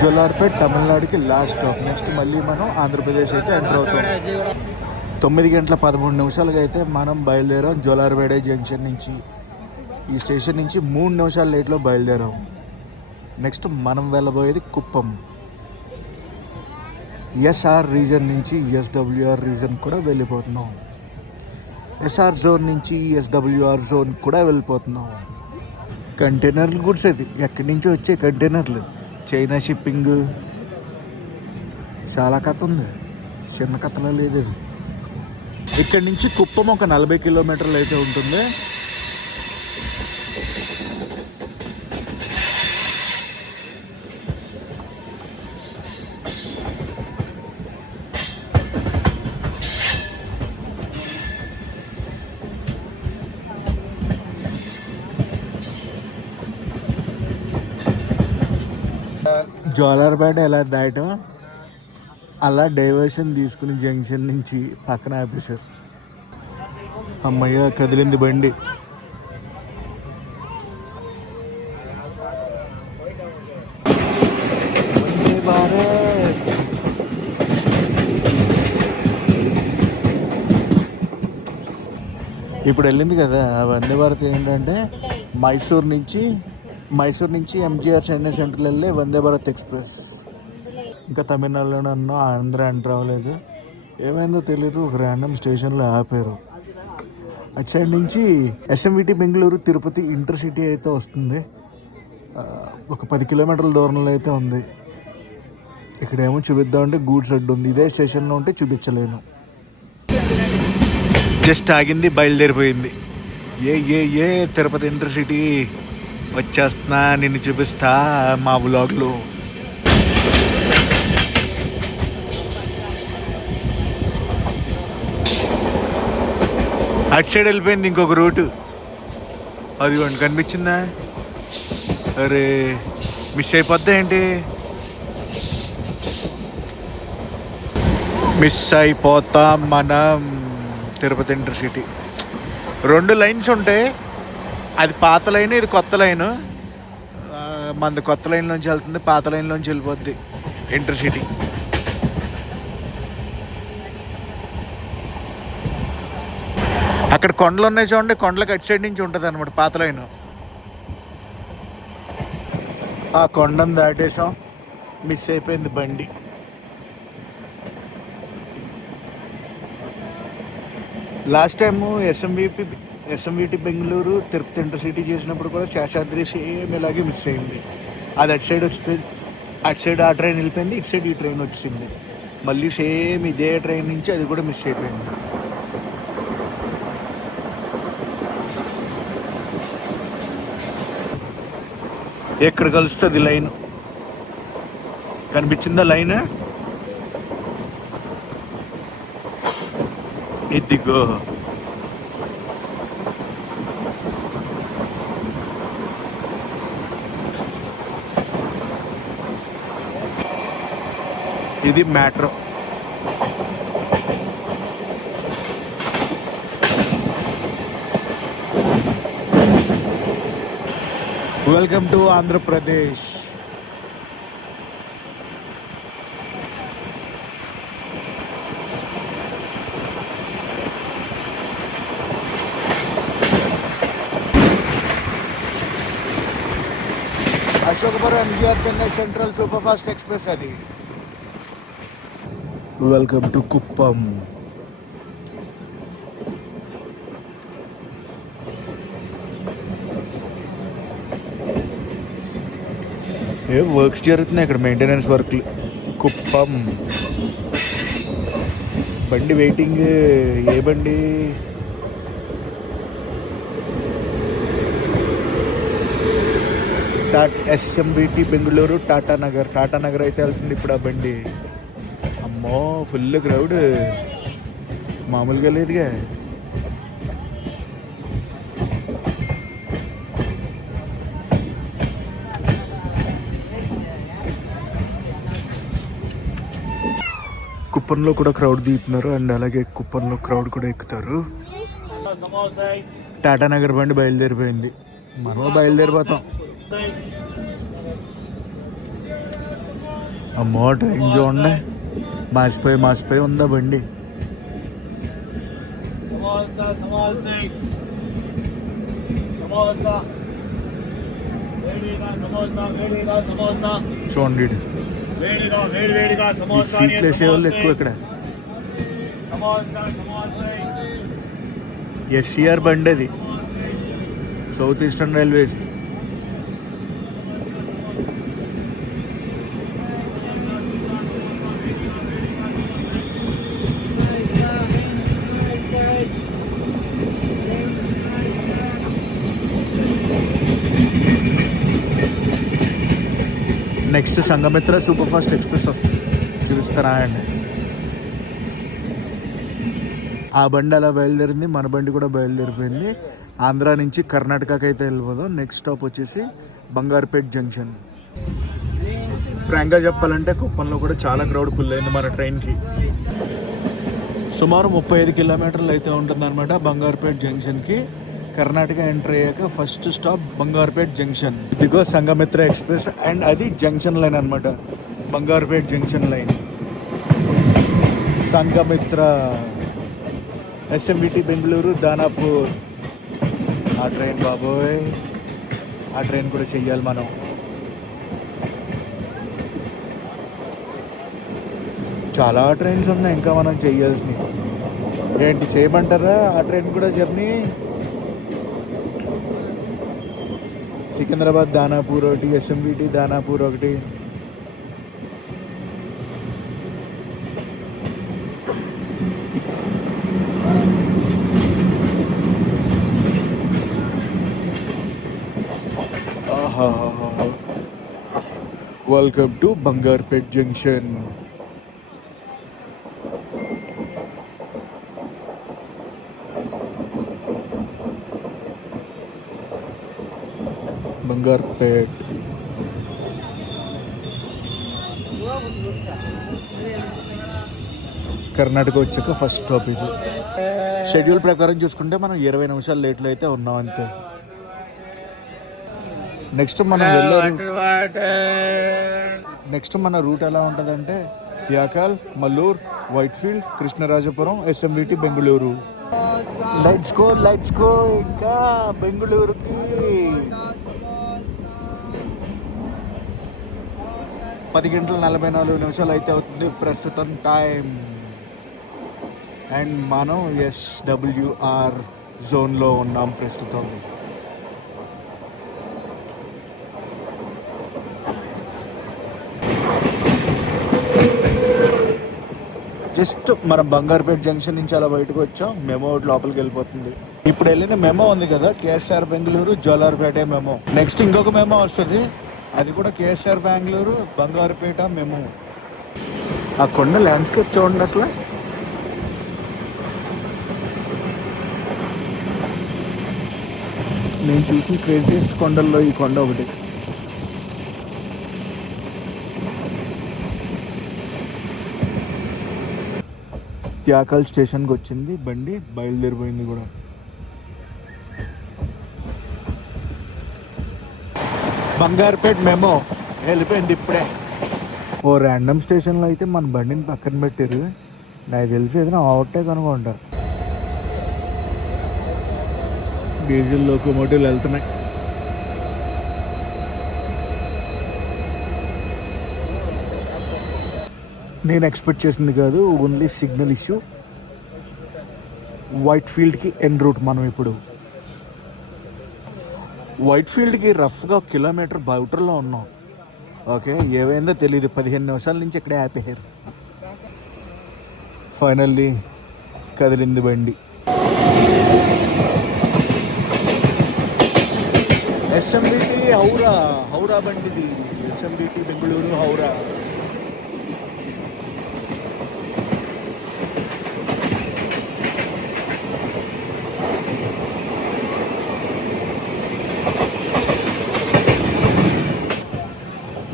జోలార్పేట తమిళనాడుకి లాస్ట్ స్టాప్. నెక్స్ట్ మళ్ళీ మనం ఆంధ్రప్రదేశ్ అయితే ఎంటర్ అవుతాం. 9:13 అయితే మనం బయలుదేరాం జోలార్పేట జంక్షన్ నుంచి. ఈ స్టేషన్ నుంచి 3 నిమిషాల లేట్లో బయలుదేరాం. నెక్స్ట్ మనం వెళ్ళబోయేది కుప్పం. ఎస్ఆర్ రీజన్ నుంచి ఎస్డబ్ల్యూఆర్ రీజన్ కూడా వెళ్ళిపోతున్నాం. ఎస్ఆర్ జోన్ నుంచి ఎస్డబ్ల్యూఆర్ జోన్ కూడా వెళ్ళిపోతున్నాం. కంటైనర్లు గుడ్స్ అది ఎక్కడి నుంచి వచ్చే కంటైనర్లు. చైనా షిప్పింగ్ చాలా కథ ఉంది, చిన్న కథలో లేదు. ఇక్కడి నుంచి కుప్పం ఒక 40 కిలోమీటర్లు అయితే ఉంటుంది. జోలార్పేట ఎలా దాటం అలా డైవర్షన్ తీసుకుని జంక్షన్ నుంచి పక్కన ఆపేశారు. అమ్మయ్య కదిలింది బండి. ఇప్పుడు వెళ్ళింది కదా ఆ వందే భారత్ ఏంటంటే మైసూర్ నుంచి ఎంజీఆర్ చెన్నై సెంట్రల్ వెళ్ళే వందే భారత్ ఎక్స్ప్రెస్. ఇంకా తమిళనాడులోనే అన్నా, ఆంధ్ర ఎంటర్ అవ్వలేదు. ఏమైందో తెలీదు, ఒక ర్యాండమ్ స్టేషన్లో ఆపారు. అటు సైడ్ నుంచి ఎస్ఎంవిటి బెంగళూరు తిరుపతి ఇంటర్సిటీ అయితే వస్తుంది. ఒక 10 కిలోమీటర్ల దూరంలో అయితే ఉంది. ఇక్కడేమో చూపిద్దామంటే గూడ్స్ షెడ్ ఉంది. ఇదే స్టేషన్లో ఉంటే చూపించలేను. జస్ట్ ఆగింది, బయలుదేరిపోయింది. ఏ తిరుపతి ఇంటర్సిటీ వచ్చేస్తున్నా, నిన్ను చూపిస్తా మా వ్లాగ్లో. అటు సైడ్ వెళ్ళిపోయింది ఇంకొక రూటు. అదిగోండి కనిపించిందా? అరే మిస్ అయిపోద్దా ఏంటి? మిస్ అయిపోతాం మనం. తిరుపతి ఇంటర్సిటీ 2 లైన్స్ ఉంటాయి. అది పాత లైన్, ఇది కొత్త లైను. మనది కొత్త లైన్లోంచి వెళ్తుంది, పాత లైన్లోంచి వెళ్ళిపోద్ది ఇంటర్సిటీ. అక్కడ కొండలు ఉన్నాయి చూడండి, కొండలకు అటు సైడ్ నుంచి ఉంటుంది అనమాట పాత లైను. ఆ కొండను దాటేసాం, మిస్ అయిపోయింది బండి. Last time SMVT Bengaluru Tirupati intercity చేసినప్పుడు కూడా శేషాద్రి సేమ్ ఇలాగే మిస్ అయింది. అది అటు సైడ్ వస్తే అటు సైడ్ ఆ ట్రైన్ వెళ్ళిపోయింది, ఇటు సైడ్ ఈ ట్రైన్ వచ్చింది. మళ్ళీ సేమ్ ఇదే ట్రైన్ నుంచి అది కూడా మిస్ అయిపోయింది. ఎక్కడ కలుస్తుంది లైన్? కనిపించిందా లైన్? ఇదిగో ఇది metro. Welcome to Andhra Pradesh. Ashokapuram MGR Chennai central super fast express అది. Welcome to Kuppam. ఏ వర్క్స్ జరుగుతున్నాయి ఇక్కడ, మెయింటెనెన్స్ వర్క్లు. కుప్పం బండి వెయిటింగ్. ఏ బండి? ఎస్ఎంవిటి బెంగళూరు టాటా నగర్ అయితే వెళ్తుంది ఇప్పుడు ఆ బండి. అమ్మో ఫుల్ క్రౌడ్, మామూలుగా లేదుగా. కుప్పంలో కూడా క్రౌడ్ దిగుతున్నారు, అండ్ అలాగే కుప్పంలో క్రౌడ్ కూడా ఎక్కుతారు. టాటా నగర్ బండి బయలుదేరిపోయింది, మనం బయలుదేరిపోతాం. అమ్మో ట్రైన్ చూడండి, మార్చిపోయి ఉందా బండి. చూడండి సీట్లు వేసేవాళ్ళు ఎక్కువ ఇక్కడ. ఎస్సీఆర్ బండి అది, south eastern railways. Next Sanghamitra super fast express వస్తుంది, చూపిస్తారా అండి. ఆ బండి అలా బయలుదేరింది, మన బండి కూడా బయలుదేరిపోయింది. ఆంధ్ర నుంచి కర్ణాటకకి అయితే వెళ్ళిపోదాం. నెక్స్ట్ స్టాప్ వచ్చేసి బంగారుపేట్ జంక్షన్. ఫ్రాంక్గా చెప్పాలంటే కుప్పంలో కూడా చాలా క్రౌడ్ ఫుల్ అయింది మన ట్రైన్కి. సుమారు 35 కిలోమీటర్లు అయితే ఉంటుంది అనమాట బంగారుపేట్ జంక్షన్కి. కర్ణాటక ఎంటర్ అయ్యాక ఫస్ట్ స్టాప్ బంగారుపేట్ జంక్షన్. ఇదిగో సంఘమిత్ర ఎక్స్ప్రెస్, అండ్ అది జంక్షన్ లైన్ అనమాట, Bangarapet junction line. Sanghamitra SMBT Bengaluru Danapur. ఆ ట్రైన్ బాబోయ్, ఆ ట్రైన్ కూడా చెయ్యాలి మనం. చాలా ట్రైన్స్ ఉన్నాయి ఇంకా మనం చెయ్యాల్సినవి. ఏంటి చేయమంటారా ఆ ట్రైన్ కూడా జర్నీ? సికింద్రాబాద్ దానాపూర్ ఒకటి, ఎస్ఎంబిటి దానాపూర్ ఒకటి. Welcome to Bangarpet junction. Bangarpet Karnataka వచ్చాక ఫస్ట్ స్టాప్ ఇది. షెడ్యూల్ ప్రకారం చూసుకుంటే మనం 20 నిమిషాలు లేట్లో అయితే ఉన్నాం అంతే. నెక్స్ట్ మన రూట్ ఎలా ఉంటుందంటే Tyakal, Malur, Whitefield, Krishnarajapuram, SMBT, Bengaluru. Let's go ఇంకా బెంగళూరుకి 10:44 అయితే అవుతుంది ప్రస్తుతం టైం. అండ్ మనం SWR జోన్లో ఉన్నాం ప్రస్తుతం. జస్ట్ మనం బంగార్పేట్ జంక్షన్ నుంచి అలా బయటకు వచ్చాం. మెమో లోపలికి వెళ్ళిపోతుంది. ఇప్పుడు వెళ్ళిన మెమో ఉంది కదా, KSR Bengaluru Jolarpet memo. Next ఇంకొక మెమో వస్తుంది, అది కూడా కేఎస్ఆర్ బెంగళూరు బంగారుపేట మెమో. ఆ కొండ ల్యాండ్స్కేప్ చూడండి అసలు. నేను చూసిన క్రేజియస్ట్ కొండల్లో ఈ కొండ ఒకటి. త్యాకల్ స్టేషన్కి వచ్చింది బండి, బయలుదేరిపోయింది కూడా. బంగార్పేట్ మెమో వెళ్ళిపోయింది ఇప్పుడే. ఓ ర్యాండమ్ స్టేషన్లో అయితే మన బండిని పక్కన పెట్టారు. నాకు తెలిసి ఏదైనా ఓవర్టేక్ అనుకుంటా. డీజిల్ లోకోమోటివ్లు వెళ్తున్నాయి. నేను ఎక్స్పెక్ట్ చేసింది కాదు, ఓన్లీ సిగ్నల్ ఇష్యూ. వైట్ఫీల్డ్కి ఎన్ రూట్. మనం ఇప్పుడు వైట్ఫీల్డ్కి రఫ్గా 1 కిలోమీటర్ బౌటర్లో ఉన్నాం. ఓకే, ఏమైందో తెలియదు. 15 నిమిషాల నుంచి ఇక్కడే ఆపేయారు. ఫైనల్లీ కదిలింది బండి. ఎస్ఎంబిటి హౌరా బండిది. ఎస్ఎంబిటి బెంగళూరు హౌరా.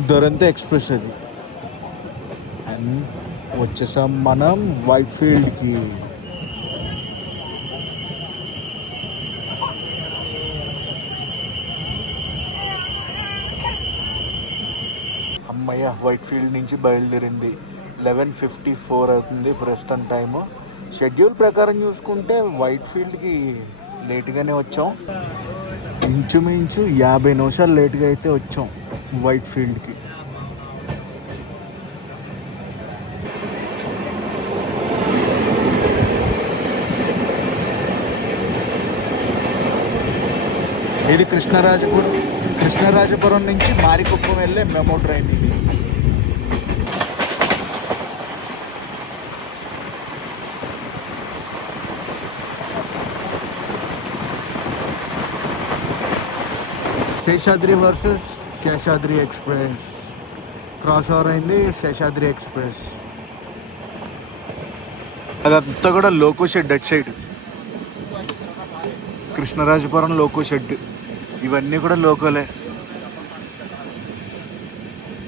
దురంతో ఎక్స్ప్రెస్ అది. అండ్ వచ్చేసాం మనం వైట్ఫీల్డ్కి. అమ్మయ్య, వైట్ఫీల్డ్ నుంచి బయలుదేరింది. 11:54 అవుతుంది ప్రస్తుతం టైము. షెడ్యూల్ ప్రకారం చూసుకుంటే వైట్ఫీల్డ్కి లేటుగానే వచ్చాం. ఇంచుమించు 50 నిమిషాలు లేటుగా అయితే వచ్చాం వైట్ఫీల్డ్కి. ఇది కృష్ణరాజపురం నుంచి మారికుప్పం వెళ్ళే మెమో ట్రైన్ ఇది. Seshadri versus Seshadri express cross over అయింది. శేషాద్రి ఎక్స్ప్రెస్ అదంతా కూడా loco shed. At side Krishnarajapuram loco shed. ఇవన్నీ కూడా లోకోలే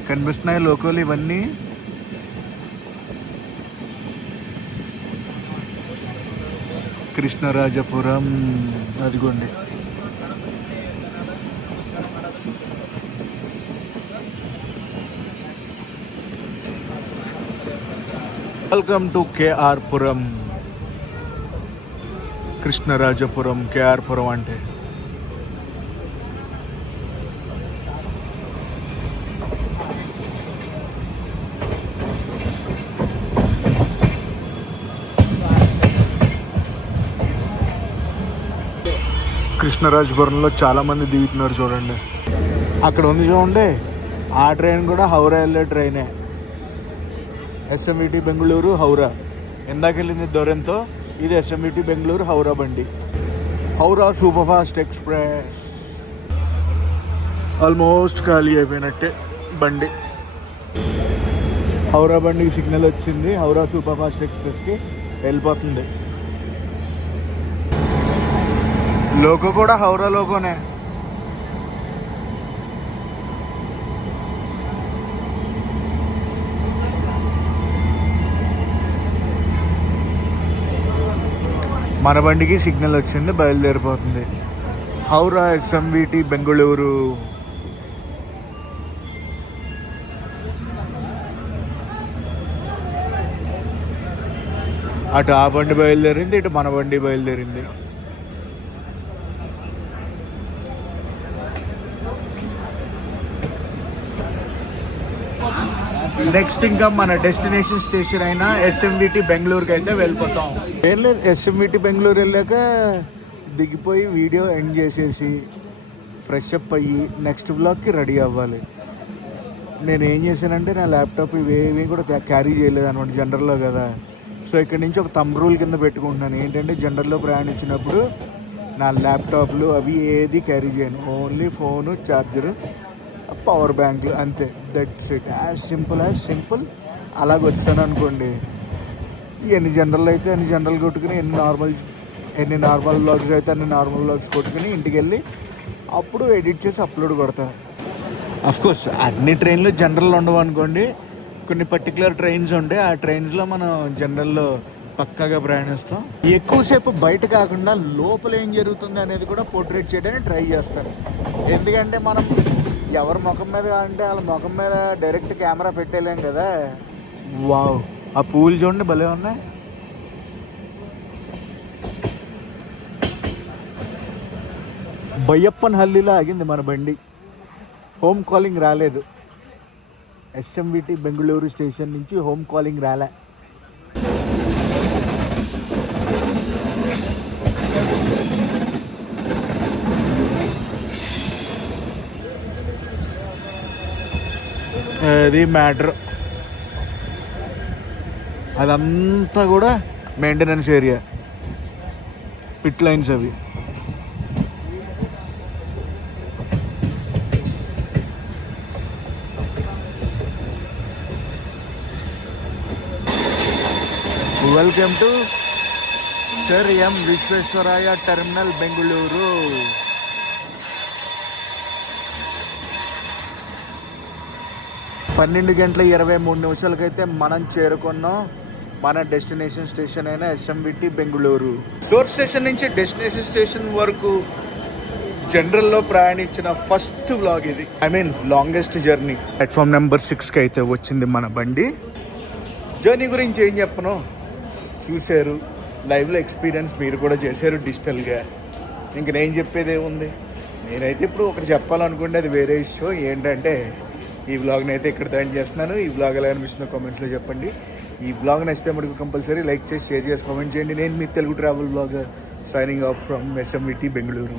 కనిపిస్తున్నాయి. లోకోలు ఇవన్నీ. కృష్ణరాజపురం అదిగోండి. వెల్కమ్ టు కేఆర్ పురం. కృష్ణరాజపురం, కేఆర్పురం అంటే. కృష్ణరాజపురంలో చాలామంది దిగుతున్నారు చూడండి. అక్కడ ఉంది చూడండి, ఆ ట్రైన్ కూడా హౌరా వెళ్ళే ట్రైనే. ఎస్ఎంవిటి బెంగళూరు హౌరా. ఇందాక వెళ్ళింది దొరెంతో, ఇది ఎస్ఎంవిటి బెంగళూరు హౌరా బండి. Howrah super fast express. Almost ఖాళీ అయిపోయినట్టే బండి. హౌరా బండికి సిగ్నల్ వచ్చింది, హౌరా సూపర్ ఫాస్ట్ ఎక్స్ప్రెస్కి వెళ్ళిపోతుంది. లోకో కూడా హౌరా లోకోనే. మన బండికి సిగ్నల్ వచ్చింది, బయలుదేరిపోతుంది. హౌరా ఎస్ఎంవిటి బెంగళూరు. అటు ఆ బండి బయలుదేరింది, ఇటు మన బండి బయలుదేరింది. నెక్స్ట్ ఇంకా మన డెస్టినేషన్ స్టేషన్ అయిన ఎస్ఎంవిటి బెంగళూరుకి అయితే వెళ్ళిపోతాం. ఏం లేదు, ఎస్ఎంవిటి బెంగళూరు వెళ్ళాక దిగిపోయి వీడియో ఎండ్ చేసేసి ఫ్రెష్ అప్ అయ్యి నెక్స్ట్ బ్లాగ్కి రెడీ అవ్వాలి. నేను ఏం చేశానంటే నా ల్యాప్టాప్ ఇవేవి కూడా క్యారీ చేయలేదు అనమాట, జనరల్లో కదా. సో ఇక్కడ నుంచి ఒక థంబ్ రూల్ కింద పెట్టుకుంటున్నాను. ఏంటంటే జనరల్లో ప్రయాణించినప్పుడు నా ల్యాప్టాప్లు అవి ఏది క్యారీ చేయను, ఓన్లీ ఫోను, ఛార్జరు, పవర్ బ్యాంకులు, అంతే. That's it, as simple. అలాగ వచ్చాను అనుకోండి, ఎన్ని జనరల్ అయితే అన్ని జనరల్ కొట్టుకుని, ఎన్ని నార్మల్ వ్లాగ్స్ అయితే అన్ని నార్మల్ వ్లాగ్స్ కొట్టుకుని ఇంటికి వెళ్ళి అప్పుడు ఎడిట్ చేసి అప్లోడ్ కొడతాను. అఫ్కోర్స్ అన్ని ట్రైన్లు జనరల్ ఉండవు అనుకోండి, కొన్ని పర్టికులర్ ట్రైన్స్ ఉండే ఆ ట్రైన్స్లో మనం జనరల్లో పక్కాగా ప్రయాణిస్తాం. ఎక్కువసేపు బయట కాకుండా లోపల ఏం జరుగుతుంది అనేది కూడా పోర్ట్రేట్ చేయడానికి ట్రై చేస్తాను. ఎందుకంటే మనం ఎవరి ముఖం మీద అంటే వాళ్ళ ముఖం మీద డైరెక్ట్ కెమెరా పెట్టేలేం కదా. వావ్, ఆ పూలు చూడండి భలే ఉన్నాయి. బయ్యప్పన్ హల్లీలో ఆగింది మన బండి. హోమ్ కాలింగ్ రాలేదు. ఎస్ఎంవిటి బెంగళూరు స్టేషన్ నుంచి హోమ్ కాలింగ్ రాలే. అది మ్యాటర్. అదంతా కూడా మెయింటెనెన్స్ ఏరియా, పిట్ లైన్స్ అవి. Welcome to sir M Visvesvaraya terminal Bengaluru. 12:23 మనం చేరుకున్నాం మన డెస్టినేషన్ స్టేషన్ అయిన ఎస్ఎంవిటి బెంగళూరు. సోర్స్ స్టేషన్ నుంచి డెస్టినేషన్ స్టేషన్ వరకు జనరల్లో ప్రయాణించిన ఫస్ట్ వ్లాగ్ ఇది. Longest journey. ప్లాట్ఫామ్ నెంబర్ 6కి అయితే వచ్చింది మన బండి. జర్నీ గురించి ఏం చెప్పను, చూశారు, లైవ్లో ఎక్స్పీరియన్స్ మీరు కూడా చేశారు డిజిటల్గా. ఇంక నేను చెప్పేది ఏముంది, నేనైతే ఇప్పుడు ఒకటి చెప్పాలనుకుంటే అది వేరే ఇష్యూ. ఏంటంటే ఈ వ్లాగ్ని అయితే ఇక్కడ జాయిన్ చేస్తున్నాను. ఈ వ్లాగ్ ఎలా అనిపిస్తుందో కామెంట్స్లో చెప్పండి. ఈ వ్లాగ్ నచ్చితే మటుకు కంపల్సరీ లైక్ చేసి షేర్ చేసి కామెంట్ చేయండి. నేను మీ Telugu travel vlog signing off from SMVT Bengaluru.